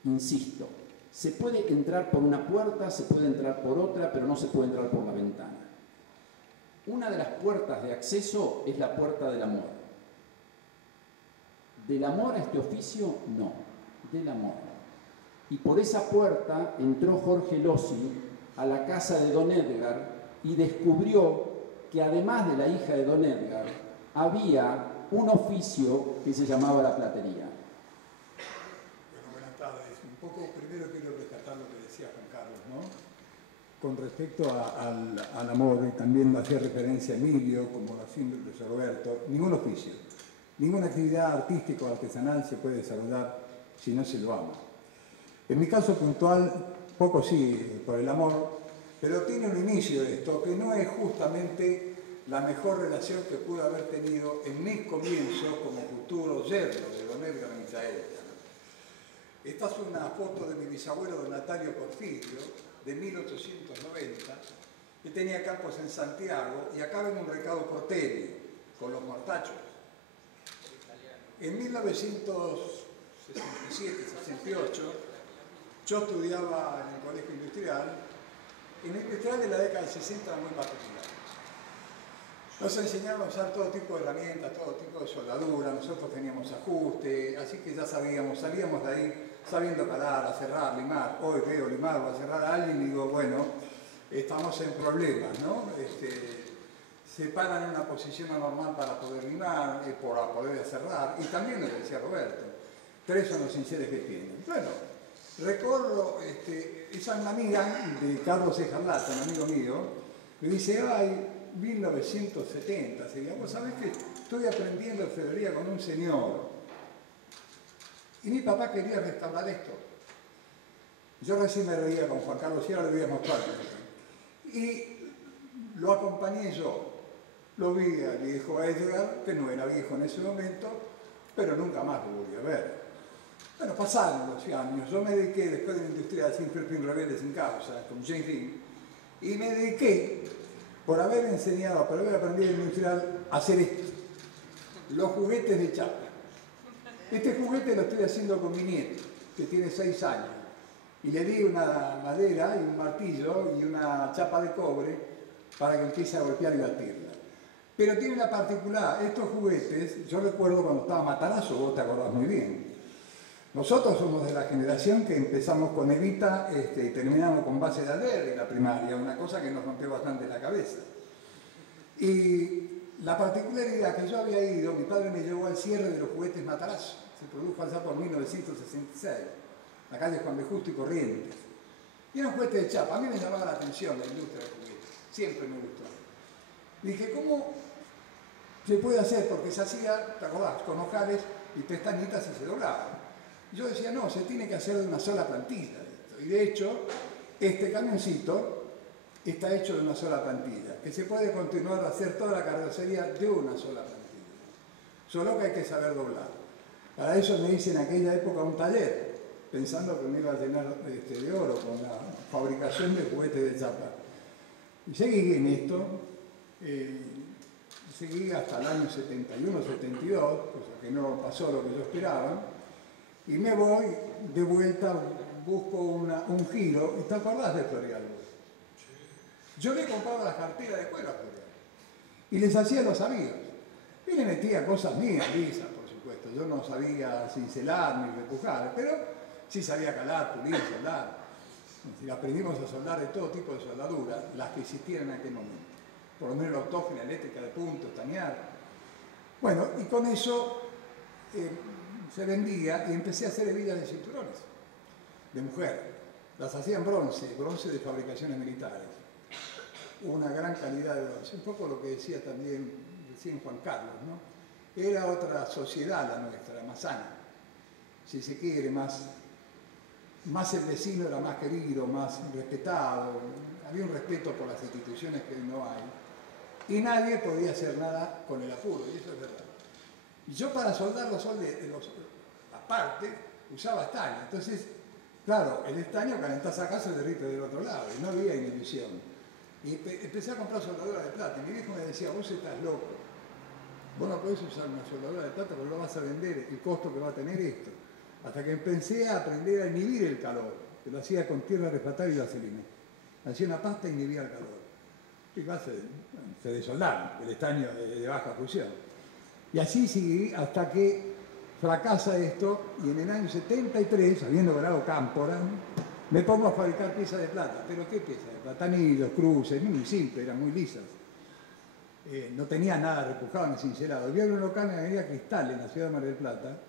Insisto, se puede entrar por una puerta, se puede entrar por otra, pero no se puede entrar por la ventana. Una de las puertas de acceso es la puerta del amor. ¿Del amor a este oficio? No, del amor. Y por esa puerta entró Jorge Lossi a la casa de Don Edgar y descubrió que además de la hija de Don Edgar, había un oficio que se llamaba la platería. Bueno, buenas tardes. Un poco, primero quiero rescatar lo que decía Juan Carlos, ¿no? Con respecto al amor, y también hacía referencia a Emilio, como así de Roberto, ningún oficio, ninguna actividad artística o artesanal se puede desarrollar si no se lo ama. En mi caso puntual, poco sí, por el amor, pero tiene un inicio esto, que no es justamente la mejor relación que pude haber tenido en mis comienzos como futuro yerno de Don Edgar Michael. Esta es una foto de mi bisabuelo Don Natario Porfirio, de 1890, que tenía campos en Santiago, y acá ven un recado porteño, con los mortachos. En 1967-68, yo estudiaba en el Colegio Industrial. En el industrial de la década del 60 era muy particular. Nos enseñaban a usar todo tipo de herramientas, todo tipo de soldadura, nosotros teníamos ajuste, así que ya sabíamos, salíamos de ahí sabiendo calar, cerrar, limar. Hoy veo limar o a cerrar a alguien y digo, bueno, estamos en problemas, ¿no? Se paran en una posición anormal para poder limar, para poder cerrar, y también lo que decía Roberto, 3 son los cinceles que tienen. Bueno, recuerdo, esa es una amiga de Carlos Ejarlata, un amigo mío, me dice, ay, 1970, sería, vos sabés que estoy aprendiendo orfebrería con un señor, y mi papá quería restaurar esto. Yo recién me reía con Juan Carlos y ahora le voy a mostrar. Y lo acompañé yo, lo vi al viejo Edgar, que no era viejo en ese momento, pero nunca más lo volví a ver. Bueno, pasaron los años, yo me dediqué después de la industria siempre fui un rebelde sin causa, con James Dean, y me dediqué, por haber enseñado, por haber aprendido en el industrial, a hacer esto, los juguetes de chapa. Este juguete lo estoy haciendo con mi nieto, que tiene 6 años, y le di una madera y un martillo y una chapa de cobre para que empiece a golpear y batirla. Pero tiene una particular, estos juguetes, yo recuerdo cuando estaba Matarazzo, vos te acordás muy bien. Nosotros somos de la generación que empezamos con Evita y terminamos con Base de Ader en la primaria, una cosa que nos rompió bastante la cabeza. Y la particularidad que yo había ido, mi padre me llevó al cierre de los juguetes Matarazzo, se produjo allá por 1966, la calle Juan B. Justo y Corrientes. Y era un juguete de chapa, a mí me llamaba la atención la industria del juguete, siempre me gustó. Dije, ¿cómo se puede hacer? Porque se hacía, ¿te acordás? Con ojales y pestañitas y se doblaba. Yo decía, no, se tiene que hacer de una sola plantilla. Y de hecho, este camioncito está hecho de una sola plantilla, que se puede continuar a hacer toda la carrocería de una sola plantilla. Solo que hay que saber doblar. Para eso me hice en aquella época un taller, pensando que me iba a llenar de oro con la fabricación de juguetes de chapa. Y seguí en esto. seguí hasta el año 71, 72, cosa que no pasó lo que yo esperaba, y me voy de vuelta, busco un giro, y ¿te acordás de Florial? Yo le compraba las carteras de cuero a Florial, y les hacía los amigos, y le metía cosas mías, lisas, por supuesto. Yo no sabía cincelar ni repujar, pero sí sabía calar, pulir, soldar. Es decir, aprendimos a soldar de todo tipo de soldadura, las que existían en aquel momento. Por lo menos la autógena, eléctrica de punto, estañar. Bueno, y con eso se vendía y empecé a hacer hebillas de cinturones de mujer. Las hacía en bronce, bronce de fabricaciones militares. Una gran calidad de bronce. Un poco lo que decía también recién Juan Carlos, ¿no? Era otra sociedad la nuestra, más sana, si se quiere, más el vecino era más querido, más respetado, había un respeto por las instituciones que hoy no hay, y nadie podía hacer nada con el apuro, y eso es verdad. Y yo para soldar los aparte usaba estaño, entonces, claro, el estaño calentás acá se derrite del otro lado, y no había inhibición. Y empecé a comprar soldadura de plata, y mi viejo me decía, vos estás loco, vos no podés usar una soldadura de plata porque lo vas a vender, el costo que va a tener esto. Hasta que empecé a aprender a inhibir el calor, que lo hacía con tierra refractaria y vaselina. Hacía una pasta y inhibía el calor. Y se desoldaron, el estaño de baja fusión. Y así seguí hasta que fracasa esto, y en el año 73, habiendo ganado Cámpora, me pongo a fabricar piezas de plata. ¿Pero qué piezas? De platanillos, cruces, muy simple, eran muy lisas. No tenía nada repujado ni cincelado. Yo abrí un local en la avenida Cristal, en la ciudad de Mar del Plata,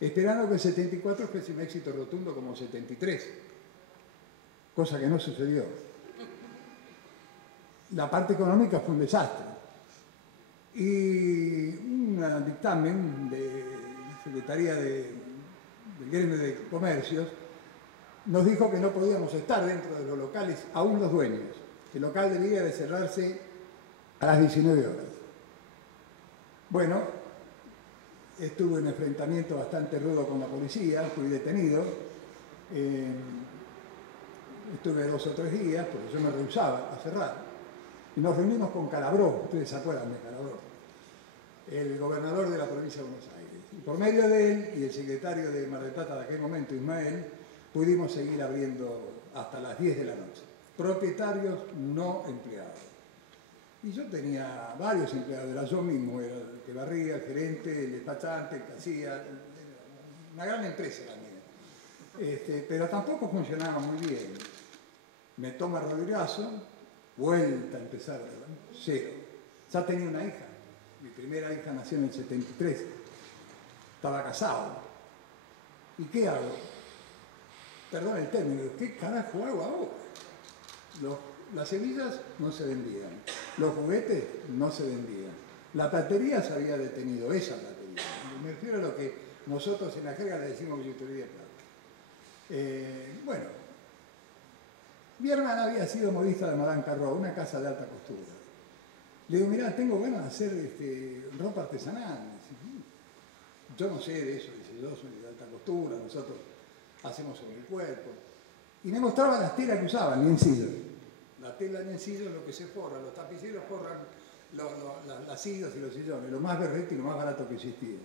esperando que el 74 fuese un éxito rotundo como el 73, cosa que no sucedió. La parte económica fue un desastre. Y un dictamen de Secretaría del Gremio de Comercios nos dijo que no podíamos estar dentro de los locales, aún los dueños. El local debía de cerrarse a las 19 horas. Bueno, estuve en un enfrentamiento bastante rudo con la policía, fui detenido. Estuve 2 o 3 días, porque yo me rehusaba a cerrar. Y nos reunimos con Calabró, ustedes se acuerdan de Calabró, el gobernador de la provincia de Buenos Aires. Y por medio de él y el secretario de Mar del Plata de aquel momento, Ismael, pudimos seguir abriendo hasta las 10 de la noche. Propietarios no empleados. Y yo tenía varios empleados, era yo mismo, era el que barría, el gerente, el despachante, el que hacía, una gran empresa la mía. Pero tampoco funcionaba muy bien. Me toma Rodrigazo, vuelta a empezar, cero. Ya tenía una hija, mi primera hija nació en el 73, estaba casado. ¿Y qué hago? Perdón el término, ¿qué carajo hago ahora? Las semillas no se vendían, los juguetes no se vendían, la platería se había detenido, esa platería. Me refiero a lo que nosotros en la jerga le decimos billutería de plata. Bueno, mi hermana había sido modista de Madame Carreau, una casa de alta costura. Le digo, mirá, tengo ganas de hacer ropa artesanal. Yo no sé de eso, dice, yo soy de alta costura, nosotros hacemos sobre el cuerpo. Y me mostraba las telas que usaban, lienzillos. La tela de lienzillo es lo que se forra, los tapiceros forran las sillas y los sillones, lo más berrete y lo más barato que existía.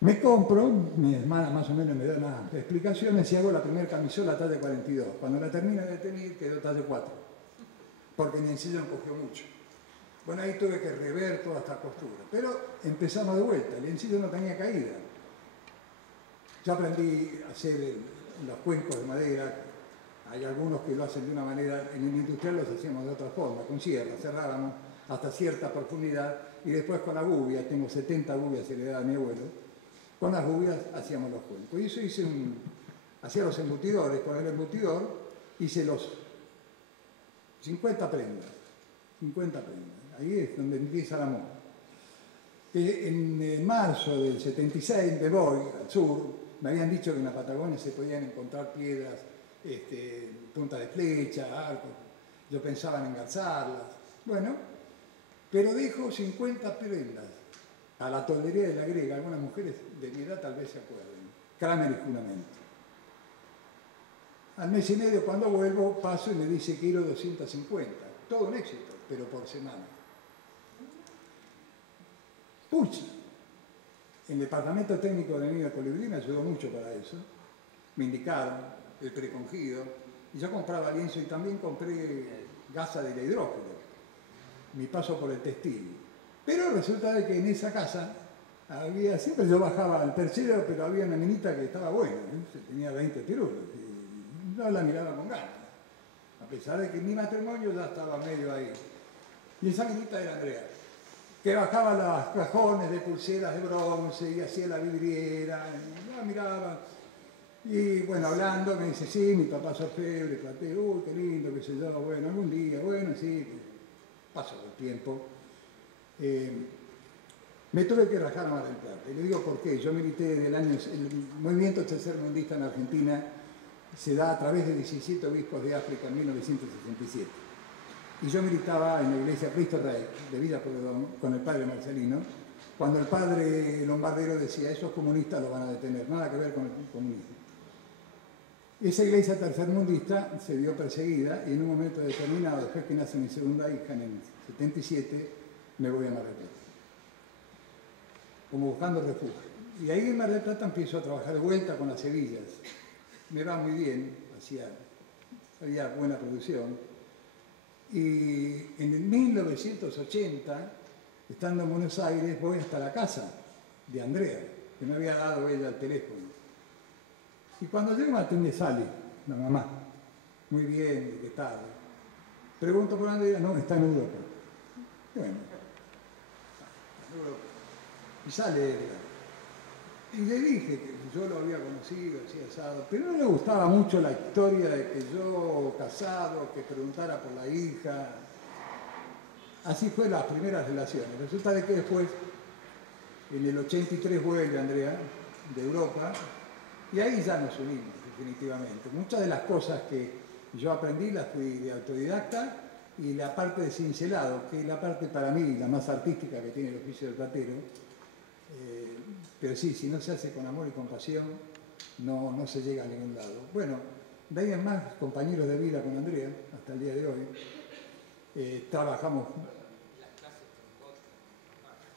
Me compro, mi hermana más o menos me da unas explicaciones y hago la primera camisola talla 42. Cuando la termina de tener quedó talla 4, porque el lienzillo encogió mucho. Bueno, ahí tuve que rever toda esta costura, pero empezamos de vuelta, el lienzillo no tenía caída. Yo aprendí a hacer los cuencos de madera, hay algunos que lo hacen de una manera, en el industrial los hacíamos de otra forma, con sierra, cerrábamos hasta cierta profundidad y después con la gubia, tengo 70 gubias heredadas de mi abuelo, con las gubias hacíamos los cuencos. Y eso hacía los embutidores, con el embutidor hice los 50 prendas, ahí es donde empieza la moda. En marzo del 76 me voy al sur, me habían dicho que en la Patagonia se podían encontrar piedras, punta de flecha, arcos, yo pensaba en engarzarlas, bueno, pero dejo 50 prendas a la toldería de la Grega, algunas mujeres de mi edad tal vez se acuerden, Kramer y Fundamento. Al mes y medio cuando vuelvo paso y me dice quiero 250, todo un éxito, pero por semana. pucha. El departamento técnico de Niña Colibrí me ayudó mucho para eso. Me indicaron el precongido. Y yo compraba lienzo y también compré gasa de hidrógeno. Mi paso por el textil. Pero resulta de que en esa casa había, siempre yo bajaba al perchero, pero había una minita que estaba buena, ¿eh? Tenía 20 pirulos. Y yo la miraba con ganas. A pesar de que mi matrimonio ya estaba medio ahí. Y esa minita era Andrea, que bajaba los cajones de pulseras de bronce y hacía la vidriera, y la miraba. Y bueno, hablando, me dice, sí, mi papá es orfebre, platero, uy, qué lindo, qué sé yo, bueno, algún día, bueno, sí, pasó el tiempo. Me tuve que rajar Mar del Plata, y le digo por qué. Yo milité el movimiento tercermundista en Argentina, se da a través de 17 obispos de África en 1967. Y yo militaba en la iglesia Cristo Rey de Villa Pueyrredón con el padre Marcelino, cuando el padre Lombardero decía, esos comunistas los van a detener, nada que ver con el comunismo. Esa iglesia tercermundista se vio perseguida y en un momento determinado, después que nace mi segunda hija en el 77, me voy a Mar del Plata, como buscando refugio. Y ahí en Mar del Plata empiezo a trabajar de vuelta con las hebillas. Me va muy bien, había buena producción. Y en el 1980, estando en Buenos Aires, voy hasta la casa de Andrea, que me había dado ella el teléfono. Y cuando llego me sale la mamá, muy bien, ¿qué tal? Pregunto por Andrea, no, está en Europa. Bueno, está en Europa. Y sale Edgar. Y le dije que yo lo había conocido, así asado, pero no le gustaba mucho la historia de que yo casado, que preguntara por la hija. Así fue las primeras relaciones. Resulta de que después, en el 83 vuelve Andrea de Europa, y ahí ya nos unimos, definitivamente. Muchas de las cosas que yo aprendí las fui de autodidacta, y la parte de cincelado, que es la parte para mí la más artística que tiene el oficio del platero, pero sí, si no se hace con amor y compasión, no se llega a ningún lado. Bueno, de ahí en más, compañeros de vida con Andrea, hasta el día de hoy, trabajamos.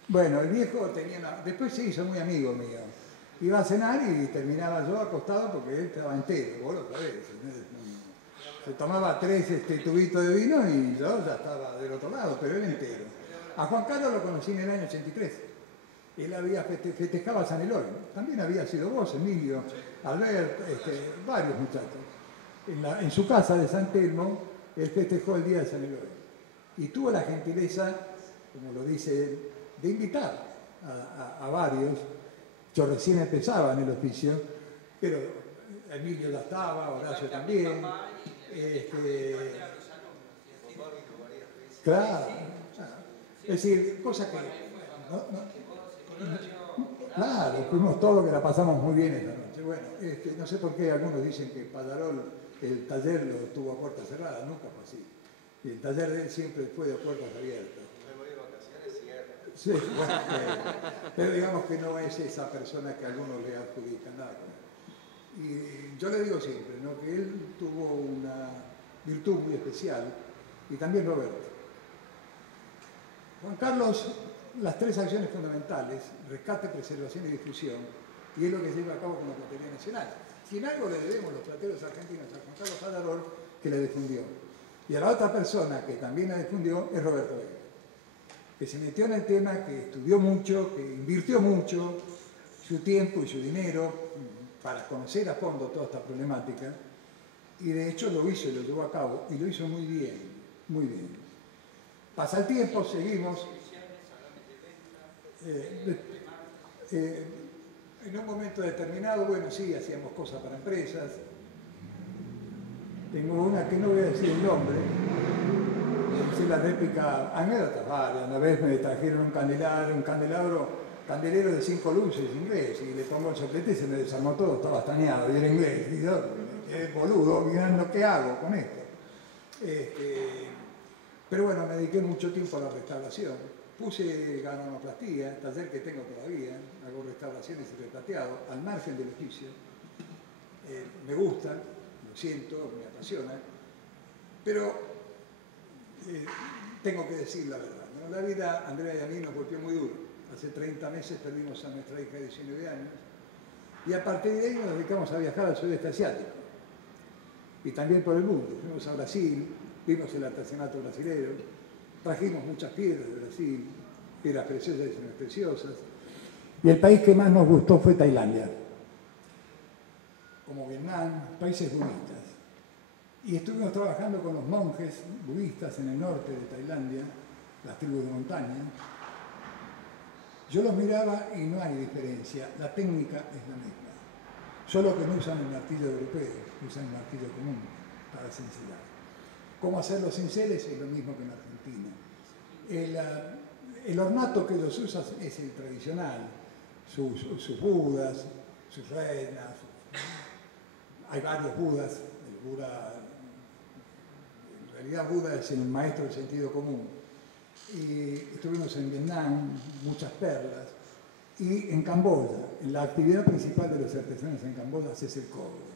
Bueno, el viejo tenía después se hizo muy amigo mío. Iba a cenar y terminaba yo acostado porque él estaba entero, vos lo sabés. Se tomaba 3 tubitos de vino y yo ya estaba del otro lado, pero él entero. A Juan Carlos lo conocí en el año 83. Él había festejaba San Eloy. También había sido vos, Emilio, Albert, varios muchachos. En su casa de San Telmo, él festejó el día de San Eloy. Y tuvo la gentileza, como lo dice él, de invitar a varios. Yo recién empezaba en el oficio, pero Emilio ya estaba, Horacio también. Claro. Es decir, cosas que... Claro, fuimos todos que la pasamos muy bien esta noche. Bueno, no sé por qué algunos dicen que Pallarol, el taller lo tuvo a puertas cerradas, nunca fue así. Y el taller de él siempre fue de puertas abiertas. Sí, bueno, pero digamos que no es esa persona que a algunos le adjudican nada. Y yo le digo siempre, ¿no?, que él tuvo una virtud muy especial, y también Roberto. Juan Carlos, las 3 acciones fundamentales, rescate, preservación y difusión, y es lo que se lleva a cabo con la Platería Nacional. Si en algo le debemos los plateros argentinos a Juan Carlos Pallarol, que le difundió. Y a la otra persona que también la difundió es Roberto Vega, que se metió en el tema, que estudió mucho, que invirtió mucho su tiempo y su dinero para conocer a fondo toda esta problemática, y de hecho lo hizo y lo llevó a cabo, y lo hizo muy bien, muy bien. Pasa el tiempo, seguimos. En un momento determinado, bueno, sí, hacíamos cosas para empresas. Tengo una que no voy a decir el nombre, hice la réplica, anécdotas varias. Una vez me trajeron un candelero de 5 luces inglés, y le pongo el soplete y se me desarmó todo, estaba estañado, y era inglés. Y yo, boludo, mirando qué hago con esto. Pero bueno, me dediqué mucho tiempo a la restauración. Puse galvanoplastía, taller que tengo todavía, hago restauraciones y replateado, al margen del oficio. Me gusta, lo siento, me apasiona, pero tengo que decir la verdad, ¿no? La vida, Andrea y a mí, nos golpeó muy duro Hace 30 meses perdimos a nuestra hija de 19 años. Y a partir de ahí nos dedicamos a viajar al sudeste asiático. Y también por el mundo. Fuimos a Brasil, vimos el artesanato brasileño, trajimos muchas piedras de Brasil, piedras preciosas y semipreciosas. Y el país que más nos gustó fue Tailandia, como Vietnam, países budistas. Y estuvimos trabajando con los monjes budistas en el norte de Tailandia, las tribus de montaña. Yo los miraba y no hay diferencia, la técnica es la misma. Solo que no usan el martillo europeo, usan el martillo común para cincelar. ¿Cómo hacer los cinceles? Es lo mismo que en Argentina. El ornato que ellos usan es el tradicional, sus budas, sus reinas. Hay varios budas, el Buda, en realidad Buda es el maestro del sentido común. Y estuvimos en Vietnam, muchas perlas, y en Camboya. La actividad principal de los artesanos en Camboya es el cobre.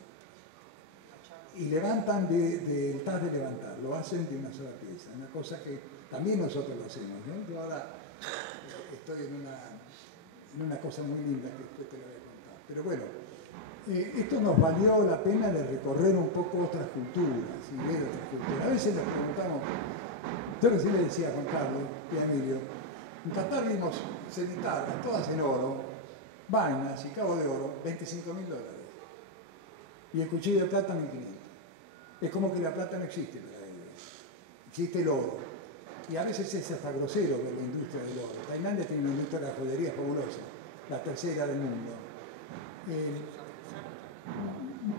Y levantan del tas de levantar, lo hacen de una sola pieza, una cosa que también nosotros lo hacemos, ¿no? Yo ahora estoy en una cosa muy linda que después te lo voy a contar. Pero bueno, esto nos valió la pena de recorrer un poco otras culturas y ver otras culturas. A veces nos preguntamos, yo recién le decía a Juan Carlos y a Emilio, en Qatar vimos cenitarras, todas en oro, vainas y cabo de oro, $25.000. Y el cuchillo de plata, 1.500. Es como que la plata no existe para ellos, existe el oro. Y a veces es hasta grosero ver la industria del oro. Tailandia tiene una industria de la joyería fabulosa, la tercera del mundo.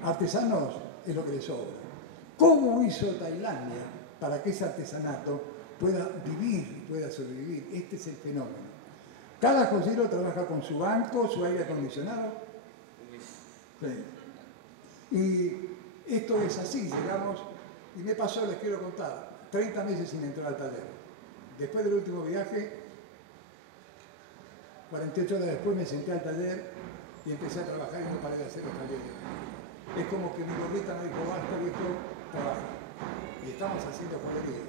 Artesanos es lo que les sobra. ¿Cómo hizo Tailandia para que ese artesanato pueda vivir, pueda sobrevivir? Este es el fenómeno. Cada joyero trabaja con su banco, su aire acondicionado. Sí. Y esto es así, llegamos, y me pasó, les quiero contar, 30 meses sin entrar al taller. Después del último viaje, 48 horas después me senté al taller y empecé a trabajar y no paré de hacer los talleres. Es como que mi gorrita me dijo, basta viejo, trabaja. Y estamos haciendo joyería,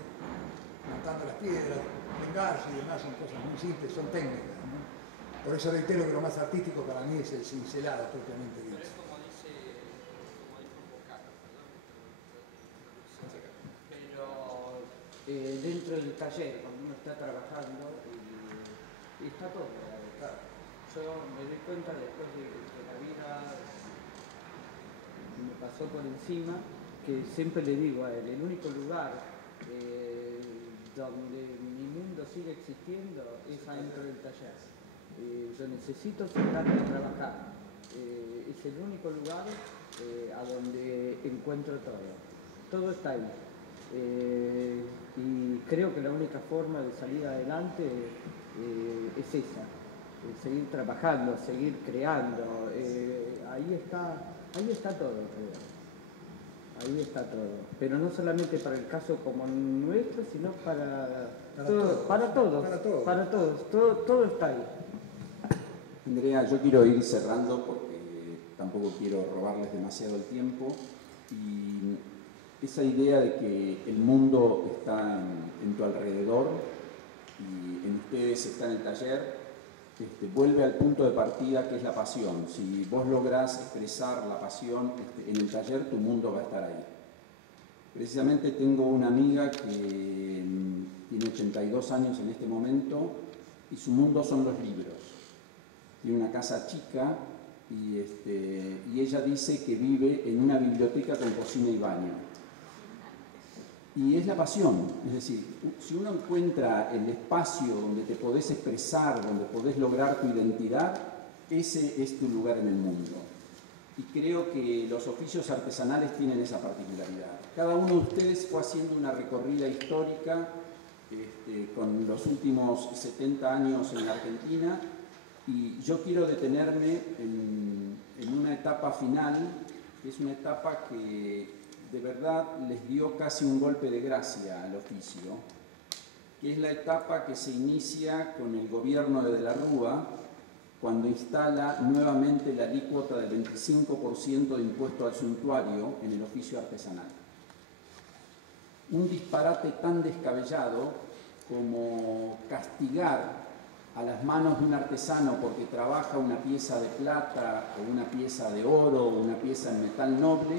montando las piedras, engarce y demás, son cosas muy simples, son técnicas, ¿no? Por eso reitero que lo más artístico para mí es el cincelado propiamente dicho. Pero es como dice Boccaccio, ¿no? Pero dentro del taller, cuando uno está trabajando, está todo. Claro. Yo me doy cuenta después de la vida me pasó por encima, que siempre le digo a él, el único lugar donde mi mundo sigue existiendo es adentro del taller. Yo necesito sentarme a trabajar. Es el único lugar a donde encuentro todo. Todo está ahí. Y creo que la única forma de salir adelante es esa. Seguir trabajando, seguir creando. Ahí está todo, creo. Ahí está todo. Pero no solamente para el caso como nuestro, sino para todos. Todo está ahí. Andrea, yo quiero ir cerrando porque tampoco quiero robarles demasiado el tiempo. Y esa idea de que el mundo está en tu alrededor y en ustedes está en el taller, vuelve al punto de partida que es la pasión. Si vos lográs expresar la pasión en el taller, tu mundo va a estar ahí. Precisamente tengo una amiga que tiene 82 años en este momento y su mundo son los libros. Tiene una casa chica y ella dice que vive en una biblioteca con cocina y baño. Y es la pasión, es decir, si uno encuentra el espacio donde te podés expresar, donde podés lograr tu identidad, ese es tu lugar en el mundo. Y creo que los oficios artesanales tienen esa particularidad. Cada uno de ustedes fue haciendo una recorrida histórica con los últimos 70 años en la Argentina, y yo quiero detenerme en una etapa final, que es una etapa que de verdad les dio casi un golpe de gracia al oficio, que es la etapa que se inicia con el gobierno de la Rúa, cuando instala nuevamente la alícuota del 25% de impuesto al suntuario en el oficio artesanal. Un disparate tan descabellado como castigar a las manos de un artesano porque trabaja una pieza de plata o una pieza de oro o una pieza en metal noble,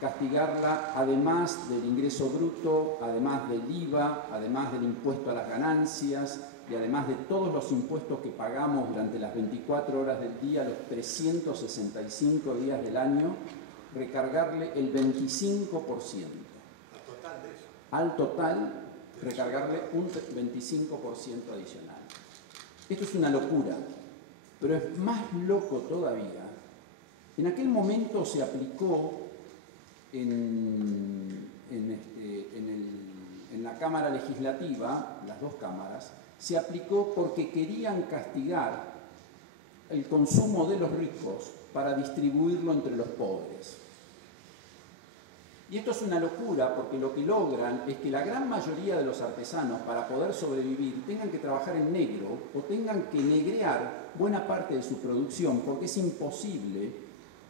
castigarla además del ingreso bruto, además del IVA, además del impuesto a las ganancias y además de todos los impuestos que pagamos durante las 24 horas del día, los 365 días del año, recargarle el 25%. Al total, recargarle un 25% adicional. Esto es una locura, pero es más loco todavía. En aquel momento se aplicó en la Cámara Legislativa, las dos cámaras, se aplicó porque querían castigar el consumo de los ricos para distribuirlo entre los pobres. Y esto es una locura porque lo que logran es que la gran mayoría de los artesanos, para poder sobrevivir, tengan que trabajar en negro o tengan que negrear buena parte de su producción porque es imposible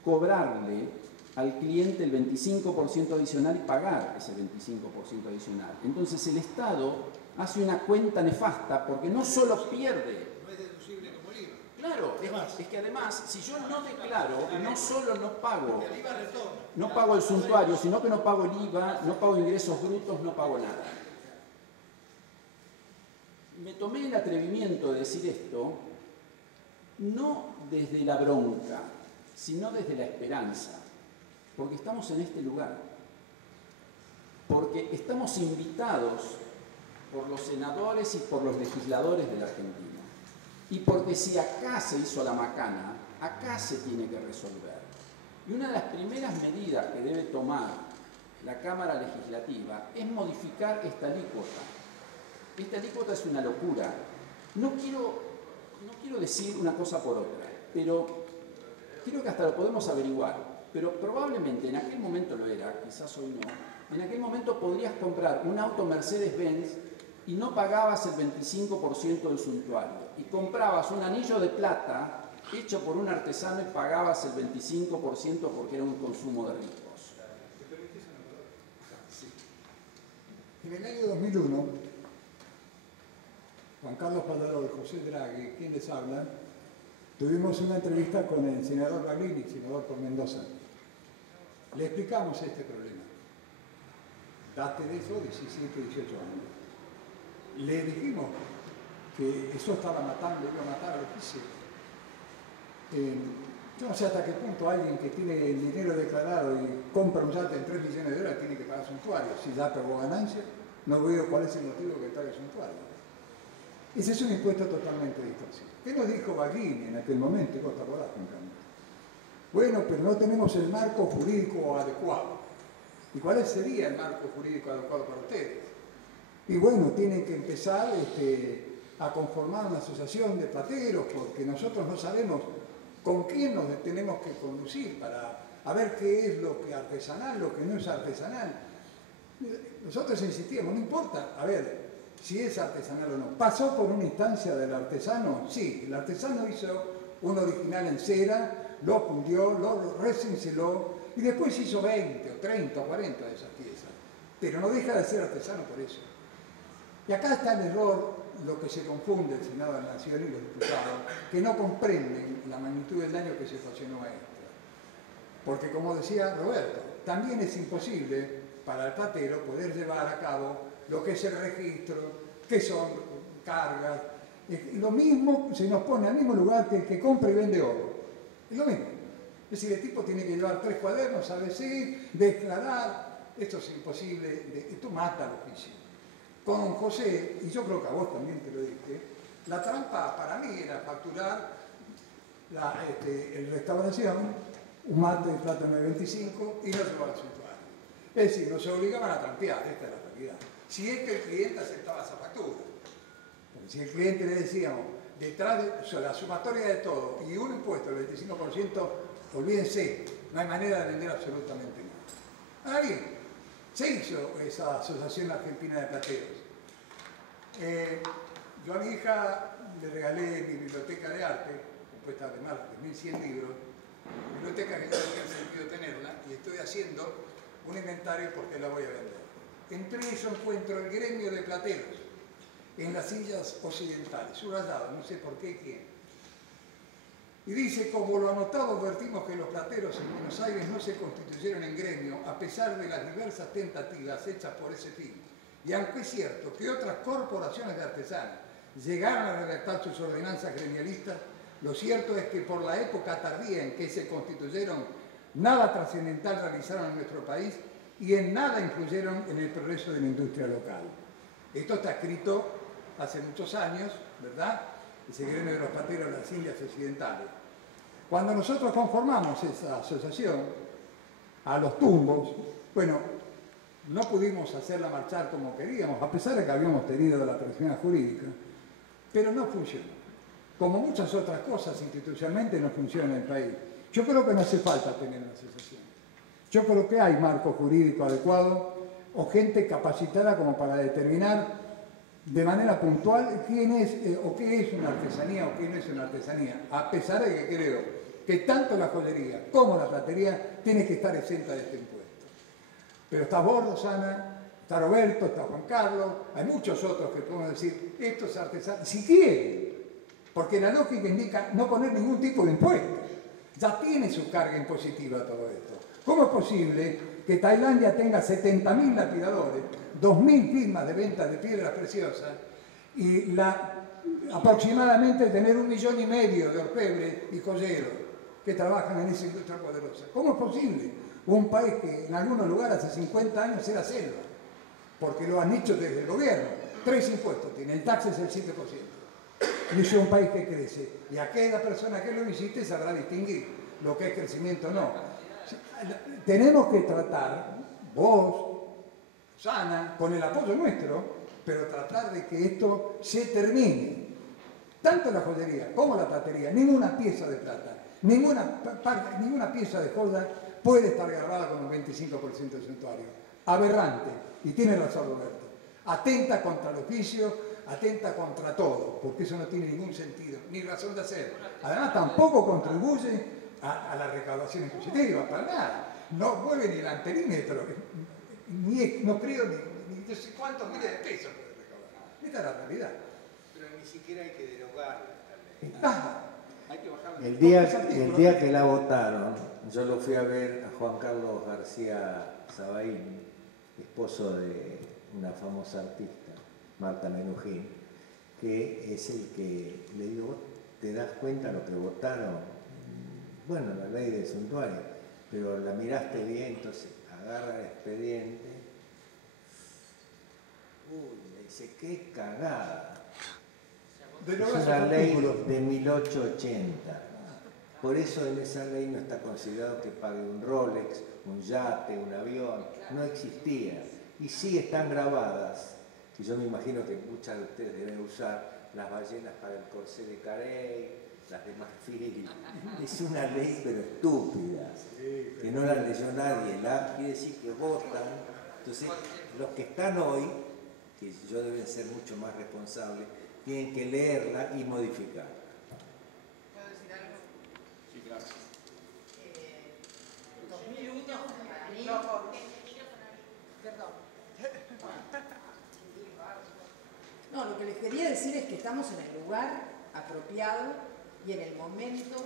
cobrarle al cliente el 25% adicional y pagar ese 25% adicional. Entonces el Estado hace una cuenta nefasta porque no solo pierde. No es deducible como el IVA. Claro, es que además, si yo no declaro, no solo no pago, El IVA retorna. no pago el suntuario, sino que no pago el IVA, no pago ingresos brutos, no pago nada. Me tomé el atrevimiento de decir esto, no desde la bronca, sino desde la esperanza, porque estamos en este lugar, porque estamos invitados por los senadores y por los legisladores de la Argentina. Y porque si acá se hizo la macana, acá se tiene que resolver. Y una de las primeras medidas que debe tomar la Cámara Legislativa es modificar esta alícuota. Esta alícuota es una locura. No quiero decir una cosa por otra, pero creo que hasta lo podemos averiguar. Pero probablemente en aquel momento lo era, quizás hoy no. En aquel momento podrías comprar un auto Mercedes-Benz y no pagabas el 25% del suntuario. Y comprabas un anillo de plata hecho por un artesano y pagabas el 25% porque era un consumo de ricos. En el año 2001, Juan Carlos Pallarol y José Draghi, quienes hablan, tuvimos una entrevista con el senador Baglini, senador por Mendoza. Le explicamos este problema. Date de eso, 17, 18 años. Le dijimos que eso estaba matando, iba a matar a los quise. Yo no sé hasta qué punto alguien que tiene el dinero declarado y compra un yate en 3 millones de dólares tiene que pagar suntuario. Si ya pagó ganancia, no veo cuál es el motivo que pague suntuario. Ese es un impuesto totalmente distorsivo. ¿Qué nos dijo Baglini en aquel momento? ¿Vos te acordás, Juan Carlos? Bueno, pero no tenemos el marco jurídico adecuado. ¿Y cuál sería el marco jurídico adecuado para ustedes? Y bueno, tienen que empezar a conformar una asociación de plateros porque nosotros no sabemos con quién nos tenemos que conducir para a ver qué es lo que es artesanal, lo que no es artesanal. Nosotros insistíamos, no importa, a ver, si es artesanal o no. ¿Pasó por una instancia del artesano? Sí, el artesano hizo un original en cera, lo fundió, lo recinceló y después hizo 20 o 30 o 40 de esas piezas. Pero no deja de ser artesano por eso. Y acá está el error, lo que se confunde el Senado de la Nación y los diputados, que no comprenden la magnitud del daño que se ocasionó a esto. Porque como decía Roberto, también es imposible para el platero poder llevar a cabo lo que es el registro, que son cargas. Lo mismo se nos pone al mismo lugar que el que compra y vende oro. Es lo mismo. Es decir, el tipo tiene que llevar 3 cuadernos, ABC, declarar. Esto es imposible, esto mata al oficio. Con José, y yo creo que a vos también te lo dije, la trampa para mí era facturar en restauración un mate de plata 9.25 y no llevar el suntuario. Es decir, nos obligaban a trampear, esta es la realidad. Si es que el cliente aceptaba esa factura. Porque si el cliente le decíamos, detrás de la sumatoria de todo y un impuesto del 25%, olvídense, no hay manera de vender absolutamente nada. Ahora bien, se hizo esa Asociación Argentina de Plateros. Yo a mi hija le regalé mi biblioteca de arte, compuesta de más de 1.100 libros, biblioteca que no tiene sentido tenerla, y estoy haciendo un inventario porque la voy a vender. Entre eso encuentro el gremio de plateros. en las sillas occidentales, subrayado, no sé por qué quién. Y dice, como lo anotado, advertimos que los plateros en Buenos Aires no se constituyeron en gremio, a pesar de las diversas tentativas hechas por ese fin. Y aunque es cierto que otras corporaciones de artesanos llegaron a redactar sus ordenanzas gremialistas, lo cierto es que por la época tardía en que se constituyeron, nada trascendental realizaron en nuestro país y en nada influyeron en el progreso de la industria local. Esto está escrito hace muchos años, ¿verdad? Ese gremio de los plateros de las Indias Occidentales. Cuando nosotros conformamos esa asociación, a los tumbos, bueno, no pudimos hacerla marchar como queríamos, a pesar de que habíamos tenido la personalidad jurídica, pero no funcionó. Como muchas otras cosas, institucionalmente no funciona en el país. Yo creo que no hace falta tener una asociación. Yo creo que hay marco jurídico adecuado o gente capacitada como para determinar de manera puntual quién es o qué es una artesanía o qué no es una artesanía, a pesar de que creo que tanto la joyería como la platería tiene que estar exenta de este impuesto. Pero está vos, Rosana, está Roberto, está Juan Carlos, hay muchos otros que podemos decir, esto es artesano, si quieren, porque la lógica indica no poner ningún tipo de impuesto, ya tiene su carga impositiva todo esto. ¿Cómo es posible que Tailandia tenga 70.000 lapidadores, 2.000 firmas de venta de piedras preciosas y aproximadamente tener 1,5 millones de orfebres y joyeros que trabajan en esa industria poderosa? ¿Cómo es posible? Un país que en algunos lugares hace 50 años era selva, porque lo han hecho desde el gobierno. 3 impuestos tiene, el tax es el 7%. Y es un país que crece. Y aquella persona que lo visite sabrá distinguir lo que es crecimiento o no. Tenemos que tratar, vos, Sana, con el apoyo nuestro, pero tratar de que esto se termine. Tanto la joyería como la platería, ninguna pieza de plata, ninguna pieza de joya puede estar grabada con un 25% de santuario. Aberrante, y tiene razón Roberto. Atenta contra el oficio, atenta contra todo, porque eso no tiene ningún sentido, ni razón de hacer. Además, tampoco contribuye a la recaudación impositiva, para nada. No mueve ni el anterímetro, no creo ni no sé cuántos miles de pesos puede recaudar. Esta es la realidad. Pero ni siquiera hay que derogar esta ley. Nada. Hay que bajar El día que la votaron, yo lo fui a ver a Juan Carlos García Sabaín, esposo de una famosa artista, Marta Menujín, que es el que le digo, ¿te das cuenta lo que votaron? Bueno, la ley del suntuario, pero la miraste bien, entonces agarra el expediente, le dice, qué cagada. Es una ley de 1880. Por eso en esa ley no está considerado que pague un Rolex, un yate, un avión, no existía. Y sí están grabadas, y yo me imagino que muchas de ustedes deben usar las ballenas para el corsé de Carey, las de marfil. Es una ley pero estúpida, que no la leyó nadie, quiere decir que votan. Entonces, los que están hoy, que yo deben ser mucho más responsables, tienen que leerla y modificar. ¿Puedo decir algo? Sí, claro. 2001, para mí... Perdón. No, lo que les quería decir es que estamos en el lugar apropiado y en el momento,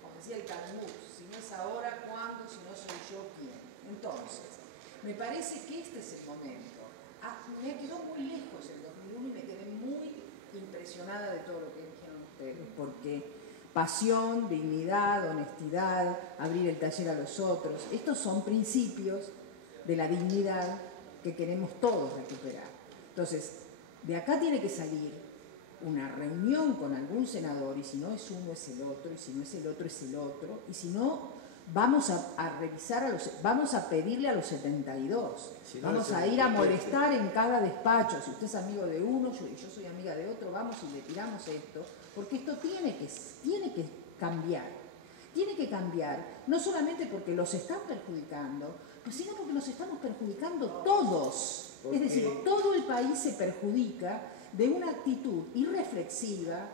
como decía el Talmud, si no es ahora, ¿cuándo? Si no soy yo, ¿quién? Entonces, me parece que este es el momento. Me quedó muy lejos el 2001 y me quedé muy impresionada de todo lo que dijeron ustedes, porque pasión, dignidad, honestidad, abrir el taller a los otros, estos son principios de la dignidad que queremos todos recuperar. Entonces, de acá tiene que salir una reunión con algún senador, y si no es uno es el otro, y si no es el otro es el otro, y si no, vamos a revisar, vamos a pedirle a los 72, si no, vamos a ir a molestar en cada despacho, si usted es amigo de uno y yo soy amiga de otro, vamos y le tiramos esto, porque esto tiene que cambiar. Tiene que cambiar, no solamente porque los están perjudicando, sino porque nos estamos perjudicando todos. Es decir, todo el país se perjudica de una actitud irreflexiva,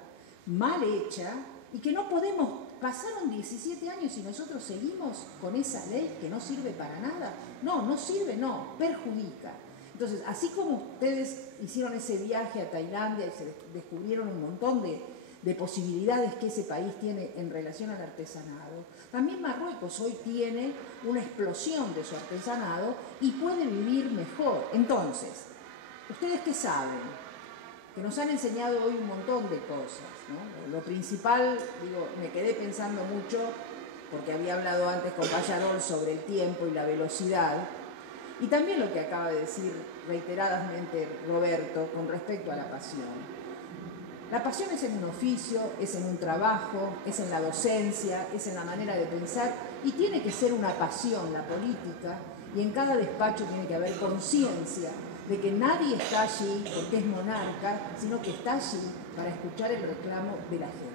mal hecha, y que no podemos. Pasaron 17 años y nosotros seguimos con esa ley que no sirve para nada. No sirve, no, perjudica. Entonces, así como ustedes hicieron ese viaje a Tailandia y se descubrieron un montón de posibilidades que ese país tiene en relación al artesanado, también Marruecos hoy tiene una explosión de su artesanado y puede vivir mejor. Entonces, ¿ustedes qué saben? Que nos han enseñado hoy un montón de cosas, ¿no? Lo principal, digo, me quedé pensando mucho, porque había hablado antes con Pallarol sobre el tiempo y la velocidad, y también lo que acaba de decir reiteradamente Roberto con respecto a la pasión. La pasión es en un oficio, es en un trabajo, es en la docencia, es en la manera de pensar, y tiene que ser una pasión la política, y en cada despacho tiene que haber conciencia de que nadie está allí porque es monarca, sino que está allí para escuchar el reclamo de la gente.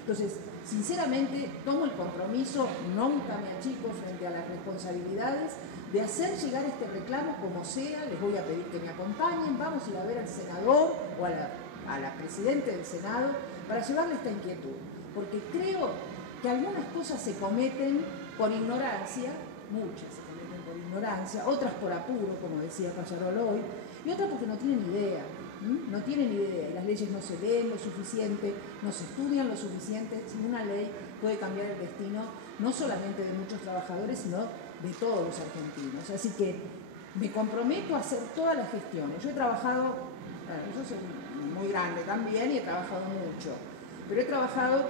Entonces, sinceramente, tomo el compromiso, nunca me achico frente a las responsabilidades, de hacer llegar este reclamo como sea. Les voy a pedir que me acompañen, vamos a ir a ver al senador o a la presidenta del Senado para llevarle esta inquietud, porque creo que algunas cosas se cometen por ignorancia, muchas se cometen por ignorancia, otras por apuro, como decía Pallarol hoy, y otras porque no tienen idea. No tienen idea, las leyes no se leen lo suficiente, no se estudian lo suficiente, si una ley puede cambiar el destino no solamente de muchos trabajadores, sino de todos los argentinos. Así que me comprometo a hacer todas las gestiones. Yo he trabajado, yo soy muy grande también y he trabajado mucho, pero he trabajado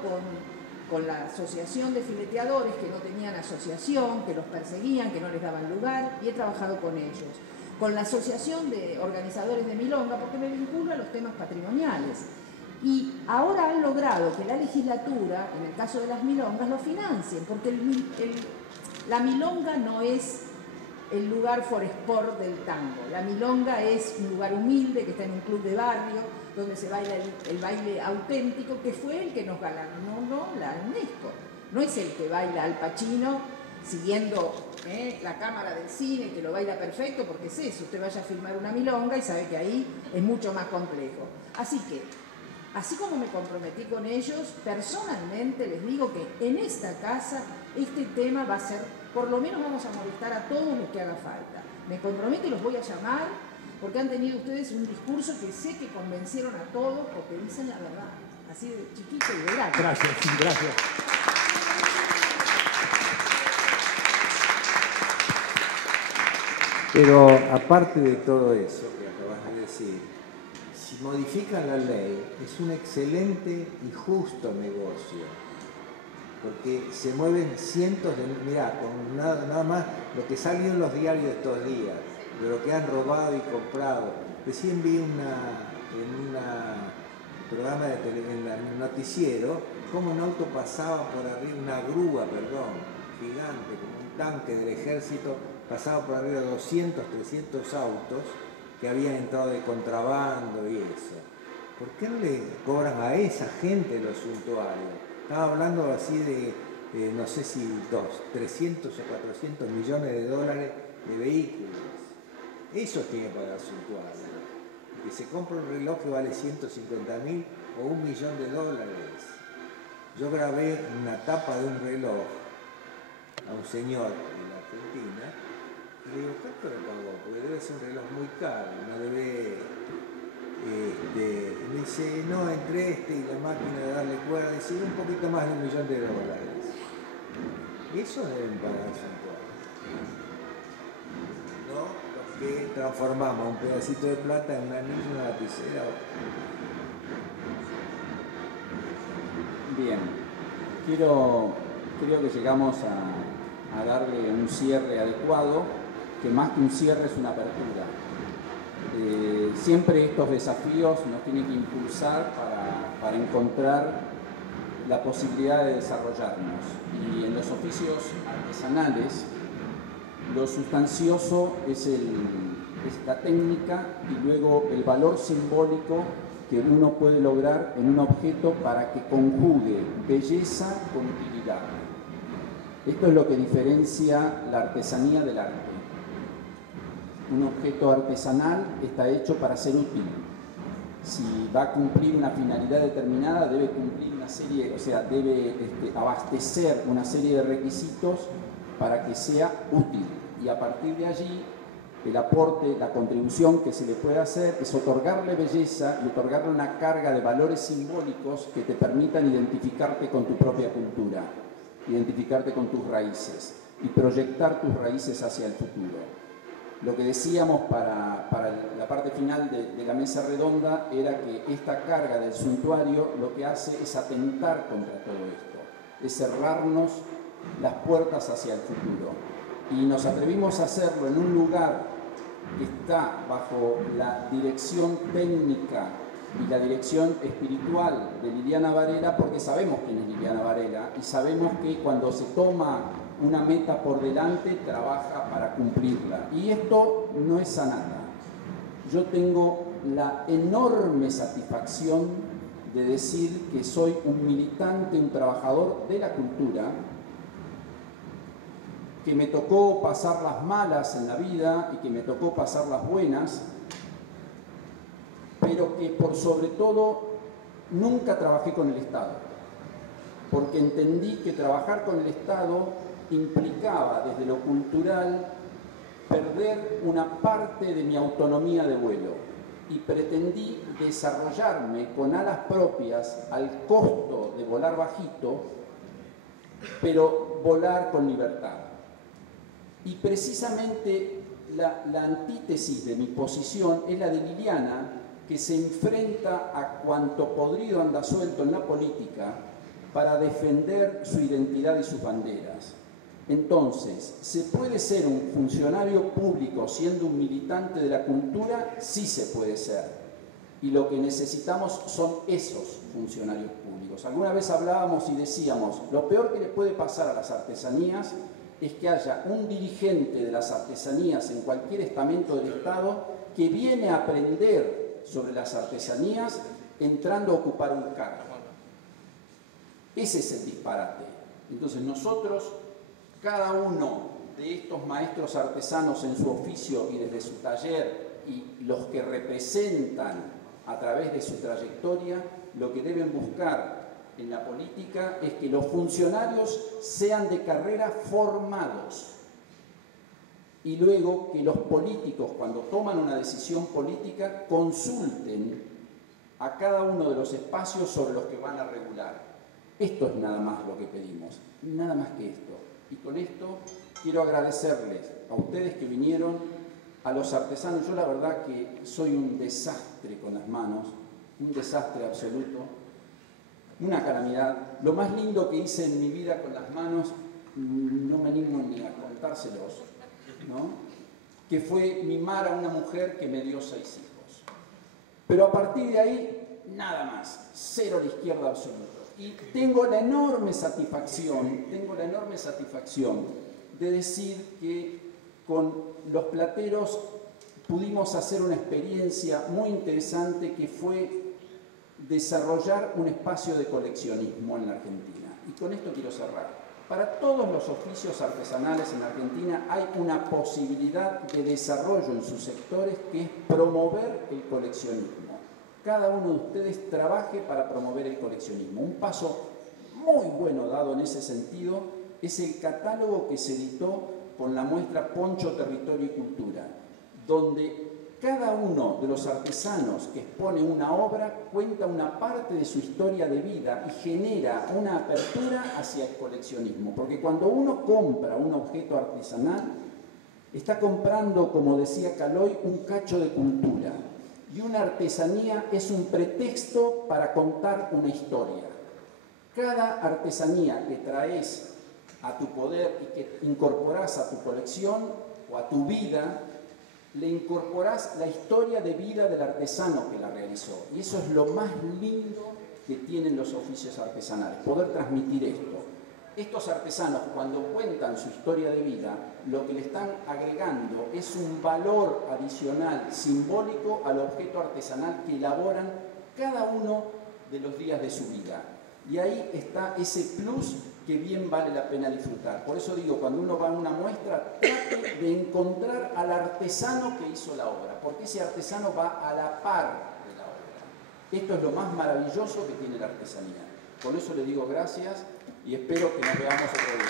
con la asociación de fileteadores que no tenían asociación, que los perseguían, que no les daban lugar, y he trabajado con ellos. Con la asociación de organizadores de milonga, porque me vinculo a los temas patrimoniales. Y ahora han logrado que la legislatura, en el caso de las milongas, lo financien, porque la milonga no es el lugar for sport del tango. La milonga es un lugar humilde que está en un club de barrio, donde se baila el baile auténtico, que fue el que nos galardonó la UNESCO. No es el que baila Al Pacino siguiendo la cámara del cine, que lo baila perfecto, porque es eso, usted vaya a filmar una milonga y sabe que ahí es mucho más complejo. Así que, así como me comprometí con ellos, personalmente les digo que en esta casa este tema va a ser, por lo menos vamos a molestar a todos los que haga falta. Me comprometo y los voy a llamar, porque han tenido ustedes un discurso que sé que convencieron a todos, porque dicen la verdad, así de chiquito y de grande. Gracias, gracias. Pero aparte de todo eso que acabas de decir, si modifican la ley es un excelente y justo negocio, porque se mueven cientos de... Mirá, con nada más lo que salió en los diarios estos días, de lo que han robado y comprado. Recién vi en un programa en el noticiero, cómo un auto pasaba por arriba, una grúa, gigante, como un tanque del ejército, pasaba por arriba de 200, 300 autos que habían entrado de contrabando y eso. ¿Por qué no le cobran a esa gente los suntuarios? Estaba hablando así de, no sé si 300 o 400 millones de dólares de vehículos. Eso tiene que pagar suntuario. Que se compra un reloj que vale 150.000 o $1 millón. Yo grabé una tapa de un reloj a un señor en la Argentina. Y le digo, ¿cuánto le pagó? Porque debe ser un reloj muy caro, no debe... me dice, no, entre este y la máquina de darle cuerda, dice, un poquito más de $1 millón. Eso deben pagar suntuarios. No los que transformamos un pedacito de plata en un anillo, una lapicera. Bien, creo que llegamos a darle un cierre adecuado, que más que un cierre es una apertura. Siempre estos desafíos nos tienen que impulsar para encontrar la posibilidad de desarrollarnos. Y en los oficios artesanales, lo sustancioso es la técnica y luego el valor simbólico que uno puede lograr en un objeto para que conjugue belleza con utilidad. Esto es lo que diferencia la artesanía del arte. Un objeto artesanal está hecho para ser útil. Si va a cumplir una finalidad determinada, debe cumplir una serie, o sea, debe abastecer una serie de requisitos para que sea útil. Y a partir de allí, el aporte, la contribución que se le puede hacer es otorgarle belleza y otorgarle una carga de valores simbólicos que te permitan identificarte con tu propia cultura, identificarte con tus raíces y proyectar tus raíces hacia el futuro. Lo que decíamos para la parte final de la mesa redonda era que esta carga del suntuario lo que hace es atentar contra todo esto, es cerrarnos las puertas hacia el futuro. Y nos atrevimos a hacerlo en un lugar que está bajo la dirección técnica y la dirección espiritual de Liliana Varela, porque sabemos quién es Liliana Varela y sabemos que cuando se toma una meta por delante, trabaja para cumplirla. Y esto no es sanata. Yo tengo la enorme satisfacción de decir que soy un militante, un trabajador de la cultura, que me tocó pasar las malas en la vida y que me tocó pasar las buenas, pero que por sobre todo nunca trabajé con el Estado, porque entendí que trabajar con el Estado implicaba desde lo cultural perder una parte de mi autonomía de vuelo y pretendí desarrollarme con alas propias al costo de volar bajito, pero volar con libertad. Y precisamente la antítesis de mi posición es la de Liliana, que se enfrenta a cuanto podrido anda suelto en la política para defender su identidad y sus banderas. Entonces, ¿se puede ser un funcionario público siendo un militante de la cultura? Sí se puede ser. Y lo que necesitamos son esos funcionarios públicos. Alguna vez hablábamos y decíamos, lo peor que le puede pasar a las artesanías es que haya un dirigente de las artesanías en cualquier estamento del Estado que viene a aprender sobre las artesanías entrando a ocupar un cargo. Ese es el disparate. Entonces nosotros, cada uno de estos maestros artesanos en su oficio y desde su taller y los que representan a través de su trayectoria, lo que deben buscar en la política es que los funcionarios sean de carrera formados y luego que los políticos, cuando toman una decisión política, consulten a cada uno de los espacios sobre los que van a regular. Esto es nada más lo que pedimos, nada más que esto. Y con esto quiero agradecerles a ustedes que vinieron, a los artesanos. Yo la verdad que soy un desastre con las manos, un desastre absoluto, una calamidad. Lo más lindo que hice en mi vida con las manos, no me animo ni a contárselos, ¿no? Que fue mimar a una mujer que me dio 6 hijos. Pero a partir de ahí, nada más, cero a la izquierda absoluto. Y tengo la enorme satisfacción de decir que con los plateros pudimos hacer una experiencia muy interesante que fue desarrollar un espacio de coleccionismo en la Argentina. Y con esto quiero cerrar. Para todos los oficios artesanales en Argentina hay una posibilidad de desarrollo en sus sectores que es promover el coleccionismo. Cada uno de ustedes trabaje para promover el coleccionismo. Un paso muy bueno dado en ese sentido es el catálogo que se editó con la muestra Poncho, Territorio y Cultura, donde cada uno de los artesanos que expone una obra cuenta una parte de su historia de vida y genera una apertura hacia el coleccionismo. Porque cuando uno compra un objeto artesanal, está comprando, como decía Caloi, un cacho de cultura. Y una artesanía es un pretexto para contar una historia. Cada artesanía que traes a tu poder y que incorporás a tu colección o a tu vida, le incorporás la historia de vida del artesano que la realizó. Y eso es lo más lindo que tienen los oficios artesanales, poder transmitir esto. Estos artesanos, cuando cuentan su historia de vida, lo que le están agregando es un valor adicional, simbólico, al objeto artesanal que elaboran cada uno de los días de su vida. Y ahí está ese plus que bien vale la pena disfrutar. Por eso digo, cuando uno va a una muestra, trate de encontrar al artesano que hizo la obra, porque ese artesano va a la par de la obra. Esto es lo más maravilloso que tiene la artesanía. Por eso le digo gracias y espero que nos veamos otro día.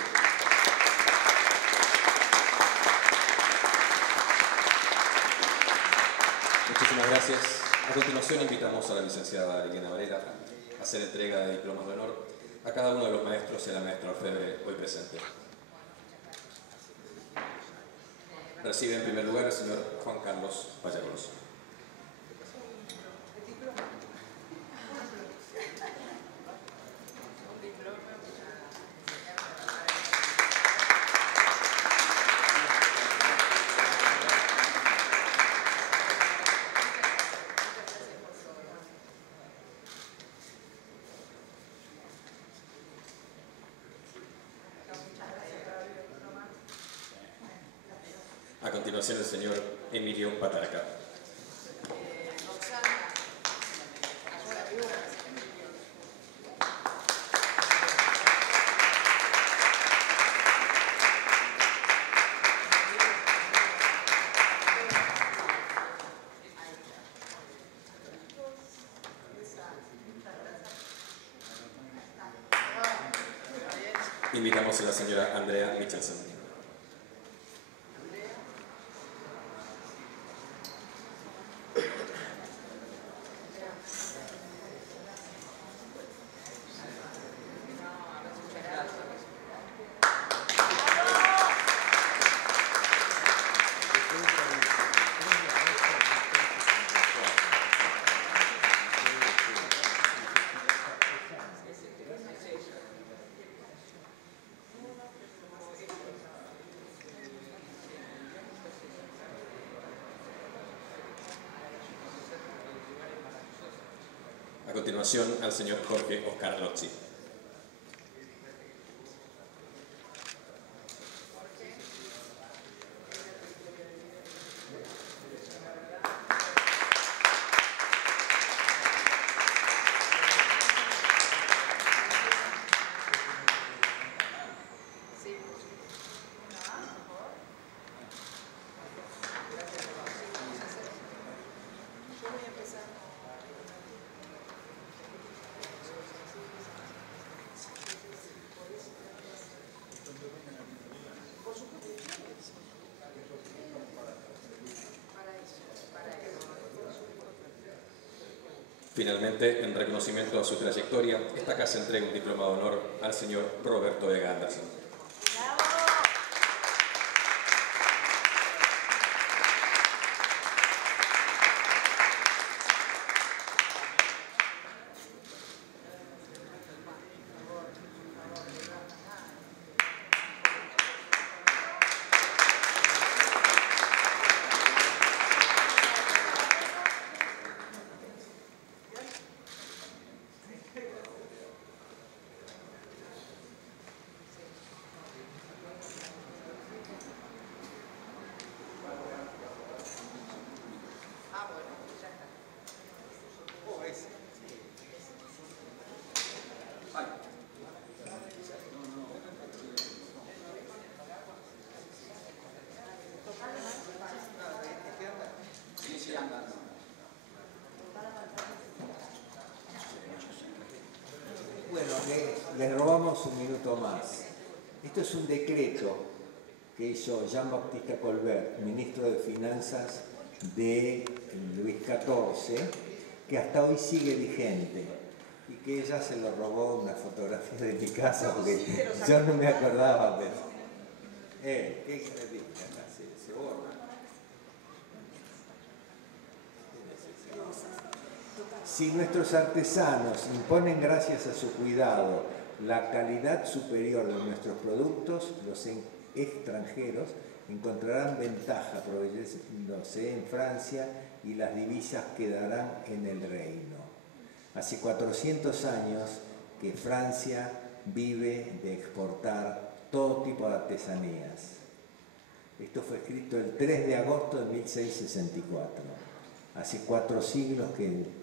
gracias. A continuación invitamos a la licenciada Liliana Varela a hacer entrega de diplomas de honor a cada uno de los maestros y a la maestra orfebre hoy presente. Recibe en primer lugar el señor Juan Carlos Pallarols. A continuación el señor Emilio Pataraca. Invitamos a la señora Andrea Michelsen. A continuación, al señor Jorge Oscar Lozzi. Finalmente, en reconocimiento a su trayectoria, esta casa entrega un diploma de honor al señor Roberto Vega Anderson. Bueno, les robamos un minuto más. Esto es un decreto que hizo Jean-Baptiste Colbert, ministro de Finanzas de Luis XIV, que hasta hoy sigue vigente y que ella se lo robó una fotografía de mi casa porque yo no me acordaba. Pero, ¿qué dice acá? Se borra. Si nuestros artesanos imponen gracias a su cuidado la calidad superior de nuestros productos, los extranjeros encontrarán ventaja proveyéndose en Francia y las divisas quedarán en el reino. Hace 400 años que Francia vive de exportar todo tipo de artesanías. Esto fue escrito el 3 de agosto de 1664. Hace 4 siglos que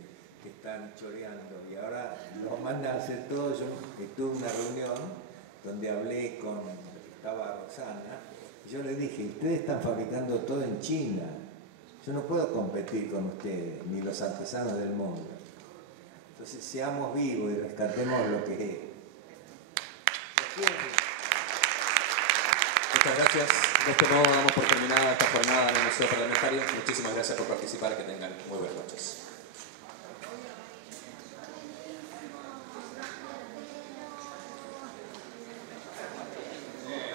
están choreando y ahora lo mandan a hacer todo. Yo tuve una reunión donde hablé con, estaba Roxana, y yo le dije, ustedes están fabricando todo en China, yo no puedo competir con ustedes, ni los artesanos del mundo. Entonces seamos vivos y rescatemos lo que es. Muchas gracias. De este modo damos por terminada esta jornada en el Museo Parlamentario. Muchísimas gracias por participar. Que tengan muy buenas noches.